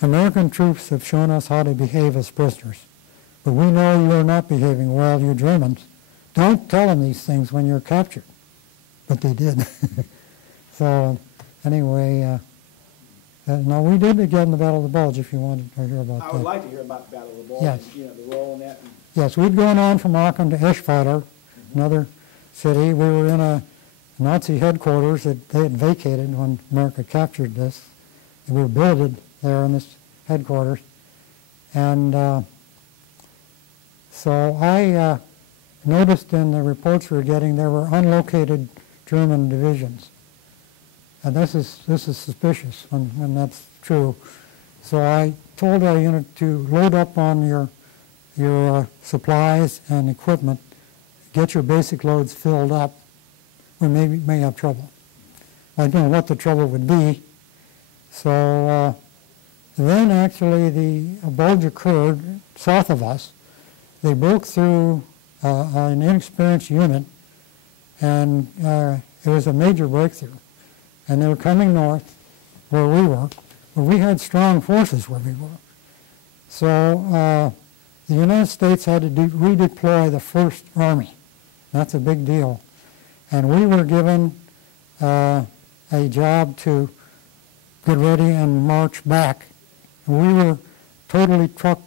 American troops have shown us how to behave as prisoners, but we know you are not behaving well, you Germans. Don't tell them these things when you're captured. But they did. So anyway, now we did get in the Battle of the Bulge if you wanted to hear about that. I would like to hear about the Battle of the Bulge, yes. And, the role in that. Yes, we'd gone on from Aachen to Eschweiler, another city. We were in a Nazi headquarters that they had vacated when America captured this. And we were billeted there in this headquarters. And so I noticed in the reports we were getting there were unlocated German divisions. And this is suspicious when that's true. So I told our unit to load up on your supplies and equipment, get your basic loads filled up. We may have trouble. I don't know what the trouble would be. So then actually a bulge occurred south of us. They broke through an inexperienced unit, and it was a major breakthrough. And they were coming north where we were, but we had strong forces where we were. So the United States had to redeploy the 1st Army. That's a big deal. And we were given a job to get ready and march back. And we were totally truck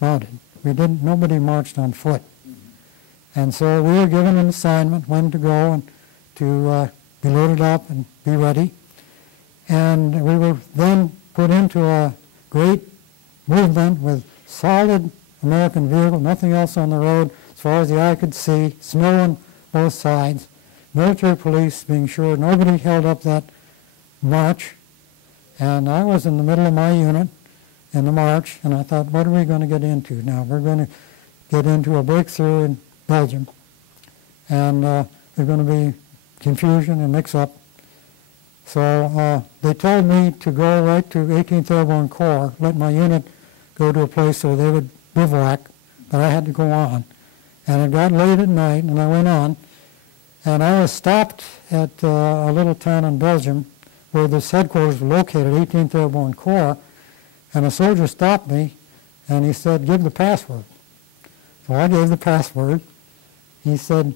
mounted. Nobody marched on foot. And so we were given an assignment when to go and to be loaded up and be ready. And we were then put into a great movement with solid American vehicle, nothing else on the road as far as the eye could see, snow on both sides. military police being sure nobody held up that march. And I was in the middle of my unit in the march, and I thought, what are we going to get into now? We're going to get into a breakthrough in Belgium, and there's going to be confusion and mix-up. So they told me to go right to 18th Airborne Corps, let my unit go to a place where they would bivouac, but I had to go on. And it got late at night, and I went on, and I was stopped at a little town in Belgium where this headquarters was located, 18th Airborne Corps, and a soldier stopped me, and he said, give the password. So I gave the password. He said,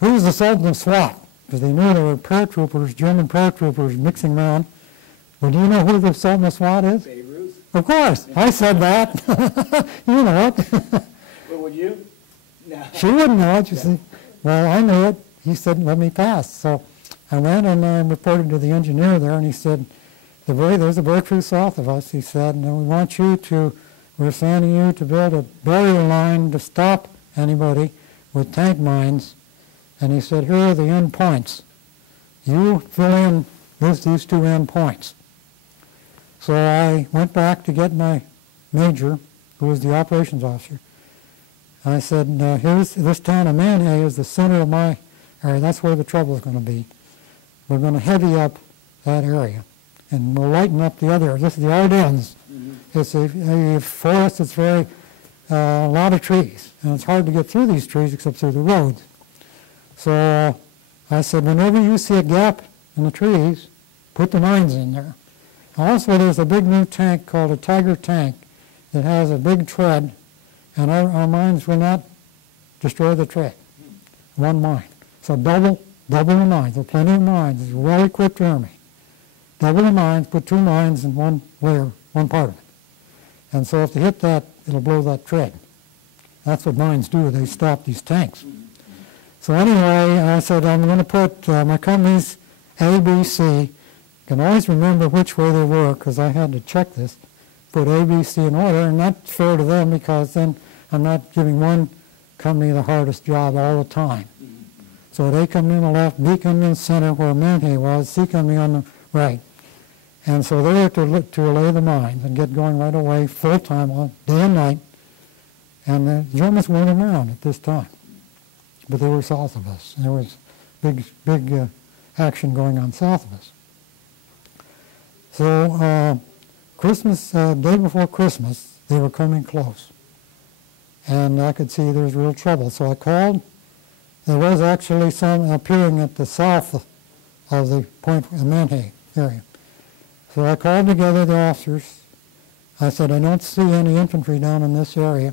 who's the Sultan of SWAT? Because they knew there were paratroopers, German paratroopers mixing around. Well, do you know who the Sultan of SWAT is? Babe Ruth. Of course. I said that. You know it. Well, would you? No. She wouldn't know it. You see. Well, I knew it. He said, let me pass. So I went and I reported to the engineer there, and he said, there's a breakthrough south of us, he said, and we're sending you to build a barrier line to stop anybody with tank mines. And he said, here are the end points. You fill in these two end points. So I went back to get my major, who was the operations officer. I said, here's this town of Manhay is the center of my area. That's where the trouble is going to be. We're going to heavy up that area, and we'll lighten up the other. This is the Ardennes. Mm-hmm. It's a forest that's a lot of trees, and it's hard to get through these trees except through the roads. So I said, whenever you see a gap in the trees, put the mines in there. Also, there's a big new tank called a Tiger tank that has a big tread, and our mines will not destroy the tread. One mine. So double the mines. There are plenty of mines. It's a well-equipped army. Double the mines, put two mines in one layer, one part of it. And so if they hit that, it'll blow that tread. That's what mines do. They stop these tanks. So anyway, I said, I'm going to put my company's A, B, C. Can always remember which way they were because I had to check this. Put A, B, C in order, and that's fair to them because then I'm not giving one company the hardest job all the time. So A coming in the left, B coming in the center where Manhay was, C coming on the right. And so they were to lay the mines and get going right away, full time, day and night. And the Germans weren't around at this time. But they were south of us. There was big action going on south of us. So Christmas, day before Christmas, they were coming close. And I could see there was real trouble. So I called. There was actually some appearing at the south of the Point Manhay area. So I called together the officers. I said, I don't see any infantry down in this area.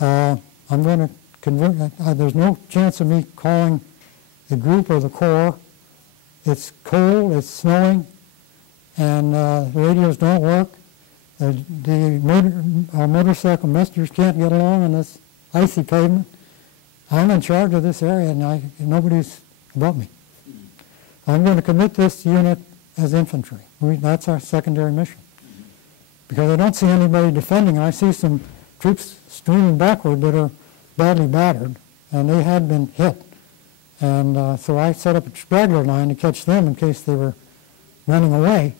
I'm going to there's no chance of me calling the group or the corps. It's cold, it's snowing, and the radios don't work. The motorcycle messengers can't get along on this icy pavement. I'm in charge of this area, and nobody's above me. I'm going to commit this unit as infantry. That's our secondary mission. Because I don't see anybody defending. I see some troops streaming backward that are badly battered, and they had been hit. And so I set up a straggler line to catch them in case they were running away.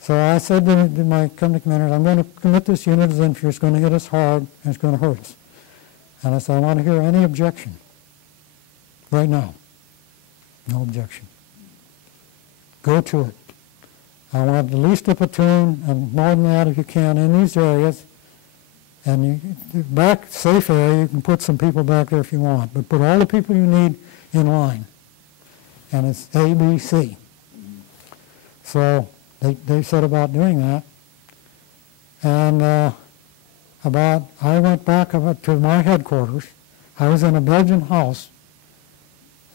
So I said to my company commanders, I'm going to commit this unit as infantry. It's going to hit us hard, and it's going to hurt us. And I said, I want to hear any objection right now. No objection. Go to it. I want at least a platoon, and more than that if you can, in these areas. And back, safe area, you can put some people back there if you want, but put all the people you need in line. And it's A, B, C. So they set about doing that. And I went back to my headquarters. I was in a Belgian house.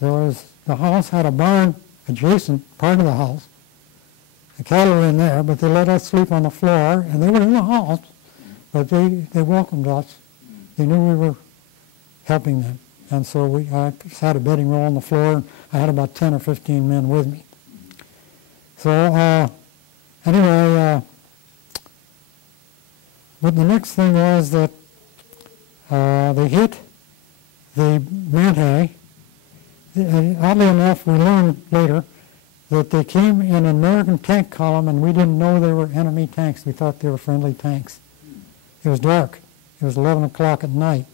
The house had a barn adjacent, part of the house. The cattle were in there, but they let us sleep on the floor, and they were in the house. But they welcomed us. They knew we were helping them. And so I just had a bedding roll on the floor. And I had about 10 or 15 men with me. So anyway, but the next thing was that they hit the Manhay, oddly enough, we learned later that they came in an American tank column, and we didn't know they were enemy tanks. We thought they were friendly tanks. It was dark. It was 11 o'clock at night.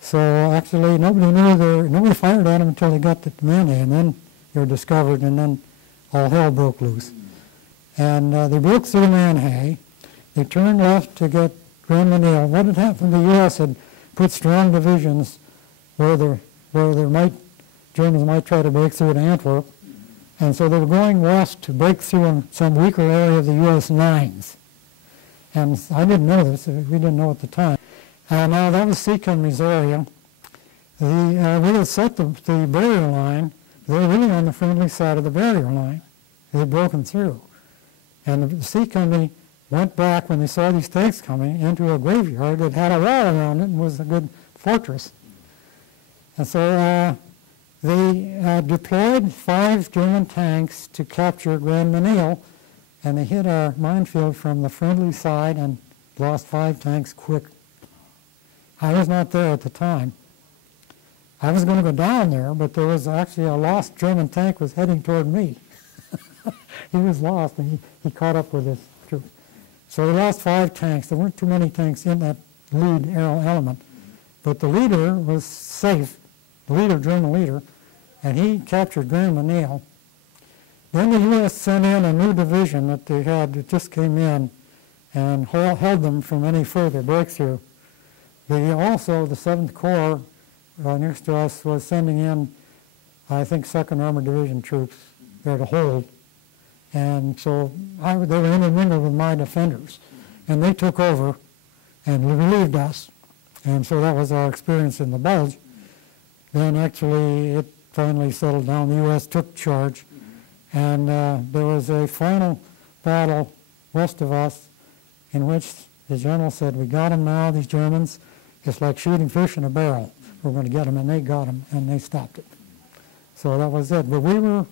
So actually, nobody fired at them until they got to Manhay, and then they were discovered, and then all hell broke loose. And they broke through Manhay. They turned left to get Grand Menil. What had happened, the U.S. had put strong divisions where Germans might try to break through to Antwerp. And so they were going west to break through in some weaker area of the U.S. lines. And I didn't know this. We didn't know at the time. Now, that was Seacombe, Missouri. We had set the barrier line. They were really on the friendly side of the barrier line. They had broken through. And the C Company went back when they saw these tanks coming into a graveyard that had a wall around it and was a good fortress. And so they deployed 5 German tanks to capture Grand Menil, and they hit our minefield from the friendly side and lost 5 tanks quick. I was not there at the time. I was going to go down there, but there was actually a lost German tank was heading toward me. He was lost, and he caught up with his troops. So we lost 5 tanks. There weren't too many tanks in that lead element, but the leader was safe, the leader, German leader, and he captured Grand Menil. Then the U.S. sent in a new division that they had that just came in and held them from any further breakthrough. Also, the 7th Corps next to us was sending in, I think, 2nd Armored Division troops there to hold. And so they were intermingled with my defenders. And they took over and relieved us. And so that was our experience in the Bulge. Then actually it finally settled down. The U.S. took charge. And there was a final battle west of us in which the general said, "We got them now, these Germans. It's like shooting fish in a barrel. We're going to get them," and they got them, and they stopped it. So that was it. But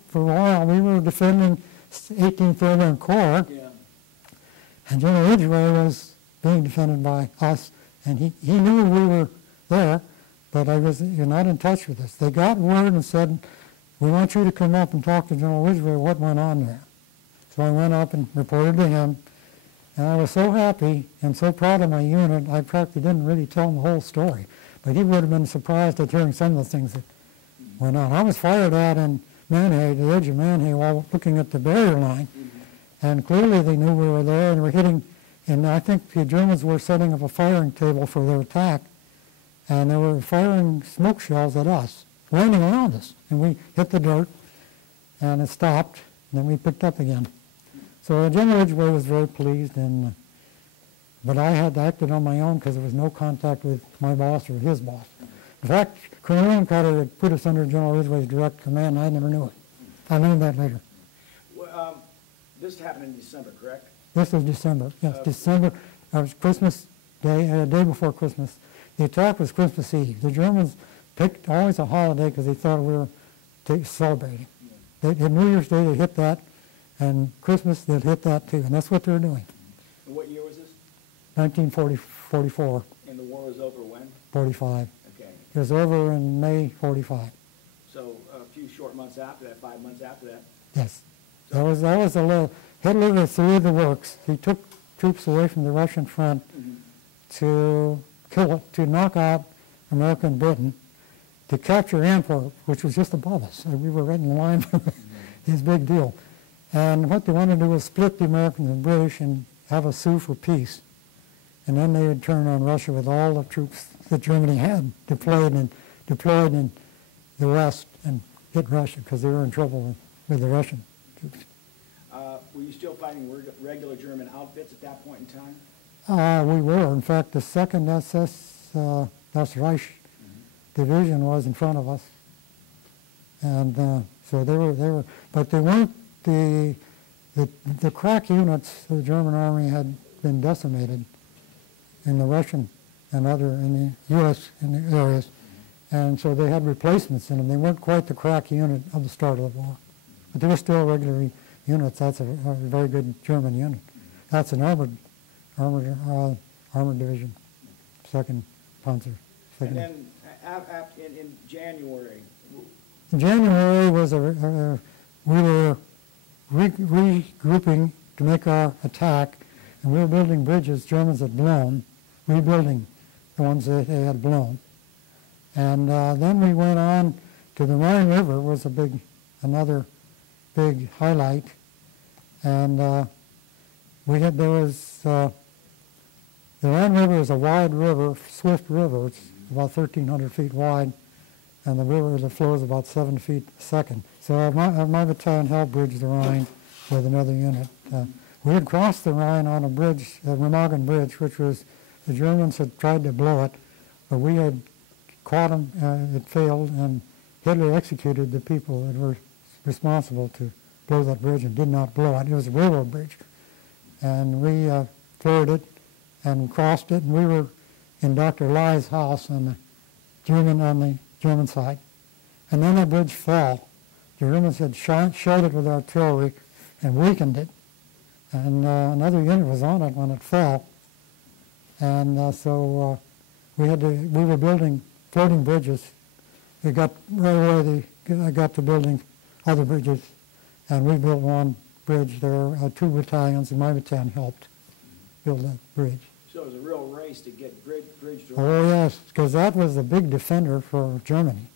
for a while, we were defending 18th Airborne Corps, and General Ridgway was being defended by us, and he knew we were there, but you're not in touch with us. They got word and said, "We want you to come up and talk to General Ridgway what went on there." So I went up and reported to him, and I was so happy and so proud of my unit, I practically didn't really tell him the whole story. But he would have been surprised at hearing some of the things that went on. I was fired at in Manhay, the edge of Manhay, while looking at the barrier line. And clearly they knew we were there and were hitting, and I think the Germans were setting up a firing table for their attack. And they were firing smoke shells at us, landing around us. And we hit the dirt, and it stopped, and then we picked up again. So General Ridgway was very pleased, but I had acted on my own because there was no contact with my boss or his boss. In fact, Colonel Wincutter had put us under General Ridgway's direct command, and I never knew it. I learned that later. Well, this happened in December, correct? This was December, yes. December, it was Christmas Day, a day before Christmas. The attack was Christmas Eve. The Germans picked always a holiday because they thought we were celebrating. New Year's Day, they hit that, and Christmas, they'd hit that too, and that's what they were doing. And what year was this? 1944. And the war was over when? 45. Okay. It was over in May 45. So a few short months after that, 5 months after that? Yes. That was a little, Hitler threw the works. He took troops away from the Russian front to knock out America and Britain, to capture Antwerp, which was just above us. We were right in line for his big deal. And what they wanted to do was split the Americans and British and have a sue for peace. And then they would turn on Russia with all the troops that Germany had deployed in the West and hit Russia because they were in trouble with the Russian troops. Were you still fighting regular German outfits at that point in time? We were. In fact, the 2nd Das Reich division was in front of us. And so they were, but they weren't the crack units of the German army had been decimated in the Russian and in the U.S. in the areas, and so they had replacements in them. They weren't quite the crack unit of the start of the war, but they were still regular units. That's a very good German unit. That's an armored division, 2nd Panzer. And then in January, January was we were regrouping to make our attack, and we were building bridges Germans had blown, rebuilding the ones that they had blown. And then we went on to the Rhine River was another big highlight, and the Rhine River is a wide river, swift river. It's about 1,300 feet wide, and the river that flows about 7 feet a second. So my battalion helped bridge the Rhine with another unit. We had crossed the Rhine on a bridge, the Remagen Bridge, which was, the Germans had tried to blow it, but we had caught them, it failed, and Hitler executed the people that were responsible to blow that bridge and did not blow it. It was a railroad bridge. And we floored it and crossed it, and we were in Dr. Lei's house on the German side. And then the bridge fell. The Germans had shelled it with artillery and weakened it. And another unit was on it when it fell. And so we were building floating bridges. We got right away. They got to building other bridges, and we built one bridge there. 2 battalions, and my battalion helped build that bridge. So it was a real race to get bridge to. Oh yes, because that was a big defender for Germany,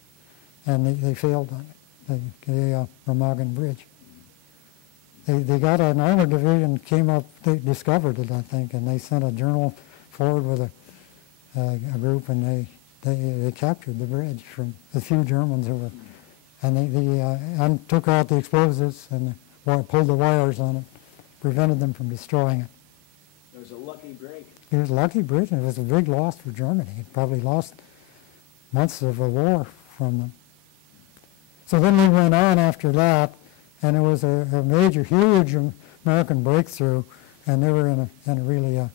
and they failed on it. The Remagen Bridge. They got an armored division came up. They discovered it, I think, and they sent a general forward with a group, and they captured the bridge from the few Germans who were, and they took out the explosives and pulled the wires on it, prevented them from destroying it. It was a lucky break. It was a lucky bridge, and it was a big loss for Germany. It probably lost months of a war from them. So then we went on after that, and it was a major, huge American breakthrough, and they were in a really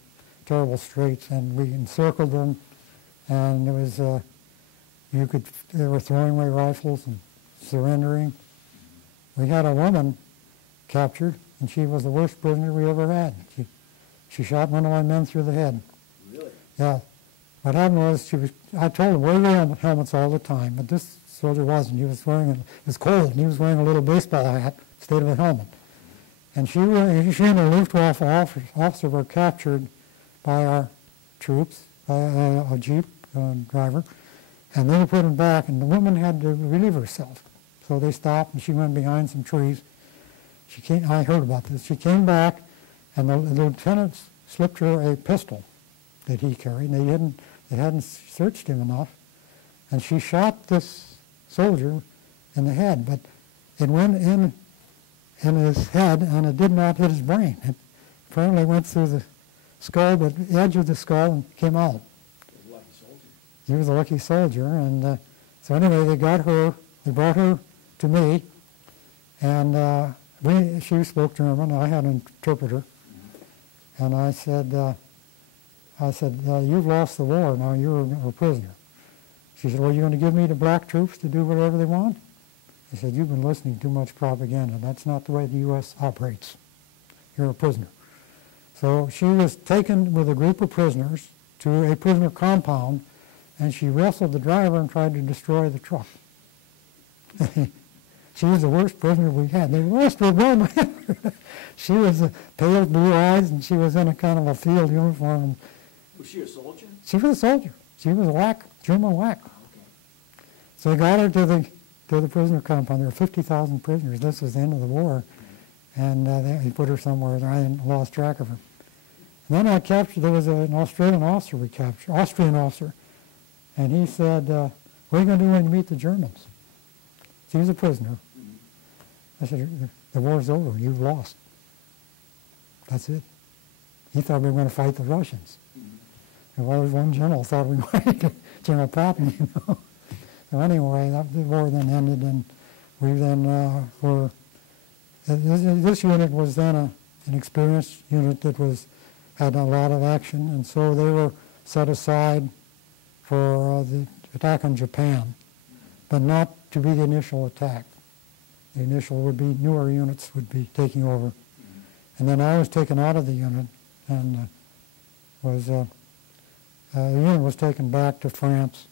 terrible straits, and we encircled them, and it was they were throwing away rifles and surrendering. We had a woman captured, and she was the worst prisoner we ever had. She shot one of my men through the head. Really? Yeah. What happened was I told her, wear your helmets all the time, but this soldier wasn't. He was wearing, it was cold, and he was wearing a little baseball hat instead of a helmet. And she and a Luftwaffe officer were captured by our troops, by a Jeep driver, and they were put back, and the woman had to relieve herself. So they stopped, and she went behind some trees. I heard about this. She came back, and the lieutenant slipped her a pistol that he carried. They hadn't searched him enough, and she shot this soldier in the head, but it went in his head, and it did not hit his brain. It apparently went through the skull, but the edge of the skull, and came out. He was a lucky soldier. He was a lucky soldier, and so anyway, they brought her to me, and she spoke German. I had an interpreter, and I said, you've lost the war, now you're a prisoner. She said, well, you're going to give me the black troops to do whatever they want? I said, you've been listening to too much propaganda. That's not the way the U.S. operates. You're a prisoner. So she was taken with a group of prisoners to a prisoner compound, and she wrestled the driver and tried to destroy the truck. She was the worst prisoner we had. The rest were well. She was pale blue eyes, and she was in a kind of a field uniform. And was she a soldier? She was a soldier. She was a WAC, German WAC. Oh, okay. So they got her to the prisoner compound. There were 50,000 prisoners. This was the end of the war. And they put her somewhere there. I lost track of her. And then there was an Australian officer we captured, and he said, what are you going to do when you meet the Germans? She was a prisoner. I said, the war's over. You've lost. That's it. He thought we were going to fight the Russians. And well, one general thought we might, General Patton, you know. So anyway, the war then ended, and we then were, this unit was then an experienced unit that had a lot of action, and so they were set aside for the attack on Japan, but not to be the initial attack. The initial would be, newer units would be taking over. And then I was taken out of the unit, and the unit was taken back to France,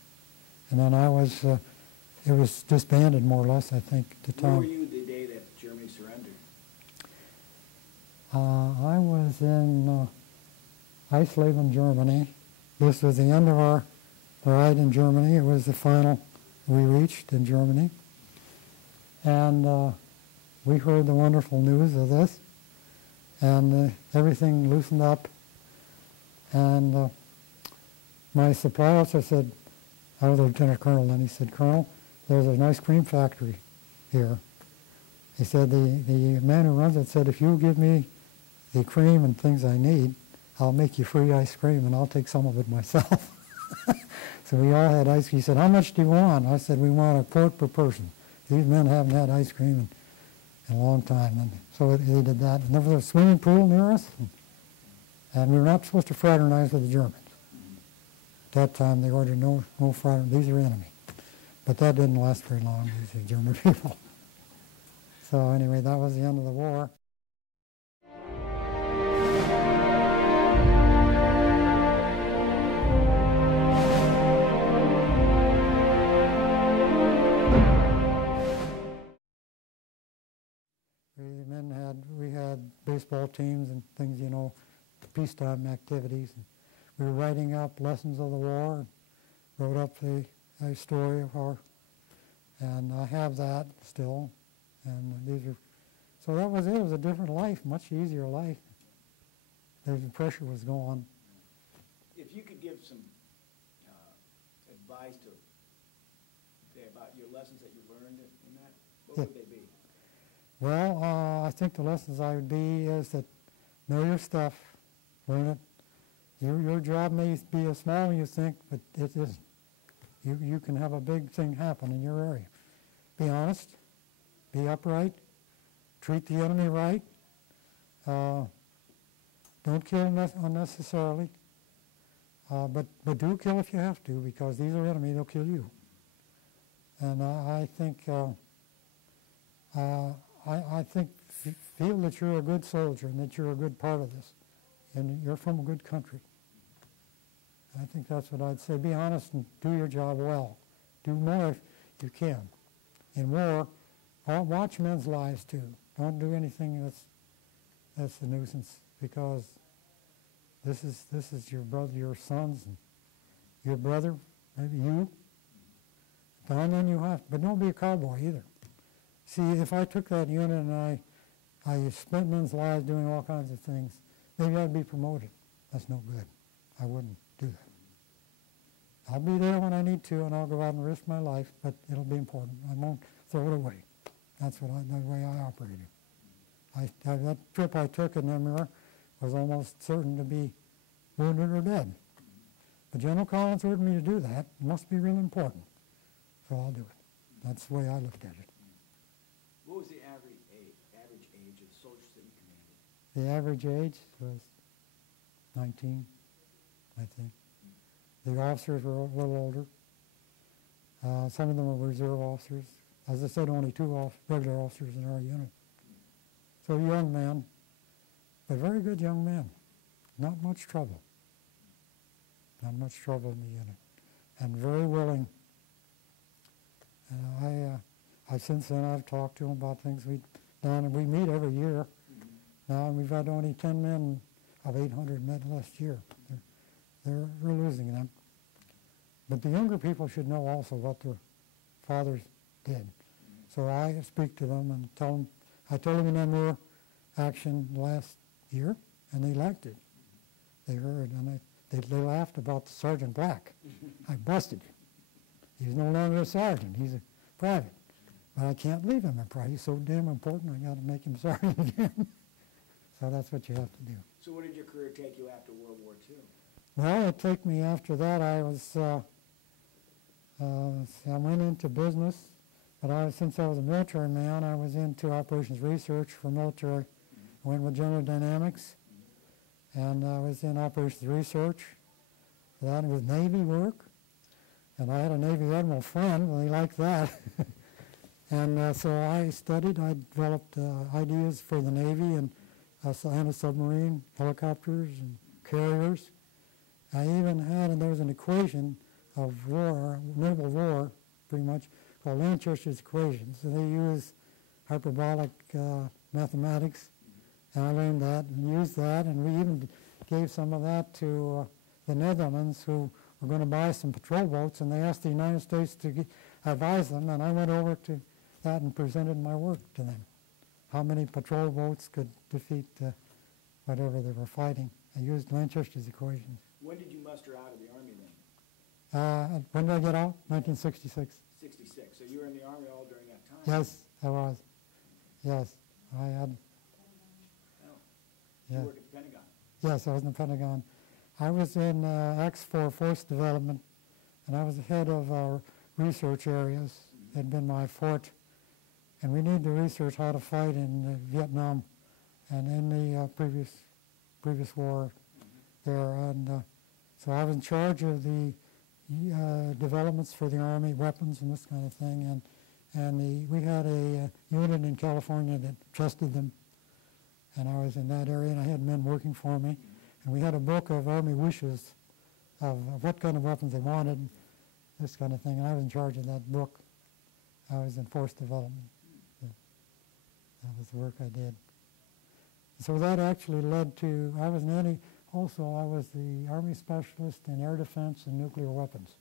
and then I was it was disbanded more or less, I think, at the Where time. were you the day that Germany surrendered? I was in Eisleben, Germany. This was the end of our ride in Germany. It was the final we reached in Germany. And we heard the wonderful news of this, and everything loosened up. And my supply officer said, I was a lieutenant colonel, and he said, Colonel, there's an ice cream factory here. He said, the man who runs it said, if you give me the cream and things I need, I'll make you free ice cream, and I'll take some of it myself. So we all had ice cream. He said, how much do you want? I said, we want a quart per person. These men haven't had ice cream in a long time. And so they did that. And there was a swimming pool near us, and we were not supposed to fraternize with the Germans. At that time, they ordered no fraternize. These are enemy. But that didn't last very long, these are German people. So anyway, that was the end of the war. We had baseball teams and things, you know, peacetime activities. And we were writing up lessons of the war, and wrote up a story of our, and I have that still. And these are, so that was it. It was a different life, much easier life. The pressure was gone. If you could give some advice to say about your lessons that you learned in that, what would they be? Well, I think the lessons I would be is that know your stuff, learn it. Your job may be as small as you think, but it isn't. You can have a big thing happen in your area. Be honest, be upright, treat the enemy right, don't kill unnecessarily, but do kill if you have to, because these are enemy, they'll kill you. And I think feel that you're a good soldier and that you're a good part of this, and you're from a good country. I think that's what I'd say. Be honest and do your job well. Do more if you can. In war, watch men's lives too. Don't do anything that's a nuisance, because this is your brother, your sons, and your brother, maybe you. And then you have, but don't be a cowboy either. See, if I took that unit and I spent men's lives doing all kinds of things, maybe I'd be promoted. That's no good. I wouldn't do that. I'll be there when I need to, and I'll go out and risk my life, but it'll be important. I won't throw it away. That's the way I operated. That trip I took in Namur was almost certain to be wounded or dead. But General Collins ordered me to do that. It must be really important. So I'll do it. That's the way I looked at it. What was the average age of soldiers that you commanded? The average age was 19, I think. The officers were a little older. Some of them were reserve officers. As I said, only two regular officers in our unit. So young men, but very good young men. Not much trouble. Not much trouble in the unit. And very willing. Since then I've talked to them about things we've done, and we meet every year. Now, and we've had only 10 men of 800 met last year. We're losing them. But the younger people should know also what their fathers did. So I speak to them and tell them. I told them in Namur action last year, and they liked it. They heard, and they laughed about the Sergeant Black. I busted him. He's no longer a sergeant. He's a private. But I can't leave him a private. He's so damn important, I got to make him sergeant again. So that's what you have to do. So where did your career take you after World War II? Well, it took me after that. I went into business, but since I was a military man, I was into operations research for military. I went with General Dynamics, and I was in operations research. That was Navy work, and I had a Navy Admiral friend, and he liked that. And so I studied. I developed ideas for the Navy and a submarine, helicopters, and carriers. I even had, and there was an equation of war, naval war, pretty much, called Lanchester's equations. And they use hyperbolic mathematics, and I learned that and used that, and we even gave some of that to the Netherlands, who were going to buy some patrol boats, and they asked the United States to advise them, and I went over to that and presented my work to them. How many patrol boats could defeat whatever they were fighting. I used Lanchester's equations. When did you muster out of the Army then? When did I get out? 1966. 66. So you were in the Army all during that time? Yes, I was. Yes, I had. Oh. Yeah. You worked at the Pentagon? Yes, I was in the Pentagon. I was in X4 Force Development, and I was the head of our research areas. It had been my fort, and we need to research how to fight in Vietnam and in the previous war there. And so I was in charge of the developments for the Army, weapons and this kind of thing. And we had a unit in California that tested them, and I was in that area, and I had men working for me. And we had a book of Army wishes of what kind of weapons they wanted, this kind of thing. And I was in charge of that book. I was in force development. That was the work I did. So that actually led to, I was the Army specialist in air defense and nuclear weapons.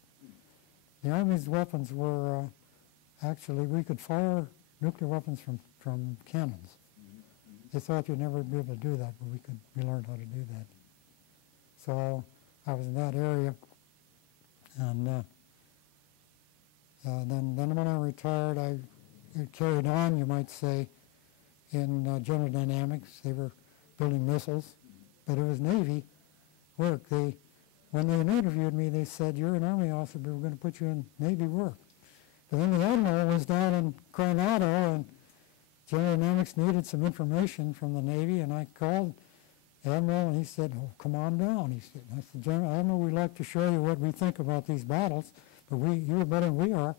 The Army's weapons were, actually, we could fire nuclear weapons from cannons. They thought you'd never be able to do that, but we learned how to do that. So I was in that area, and then when I retired, I carried on, you might say, in General Dynamics. They were building missiles, but it was Navy work. When they interviewed me, they said, "You're an Army officer, but we're going to put you in Navy work." But then the Admiral was down in Coronado, and General Dynamics needed some information from the Navy, and I called Admiral, and he said, "Oh, come on down." He said, I said, "General Admiral, we'd like to show you what we think about these battles, but you're better than we are."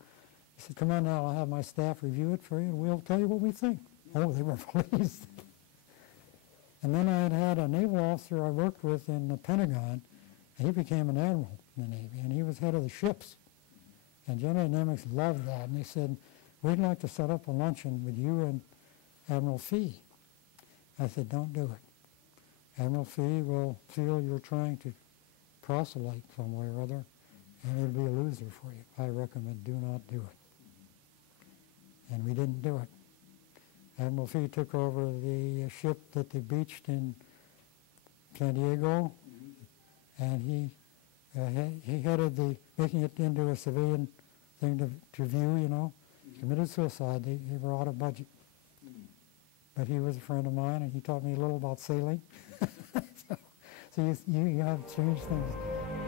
He said, "Come on now, I'll have my staff review it for you, and we'll tell you what we think." Oh, they were pleased. And then I had a naval officer I worked with in the Pentagon, and he became an admiral in the Navy, and he was head of the ships. And General Dynamics loved that, and they said, "We'd like to set up a luncheon with you and Admiral Fee." I said, "Don't do it. Admiral Fee will feel you're trying to proselyte some way or other, and it'll be a loser for you. I recommend do not do it." And we didn't do it. Admiral Fee took over the ship that they beached in San Diego, and he headed making it into a civilian thing to view, you know. Committed suicide. They were out of budget. But he was a friend of mine, and he taught me a little about sailing. So you have strange things.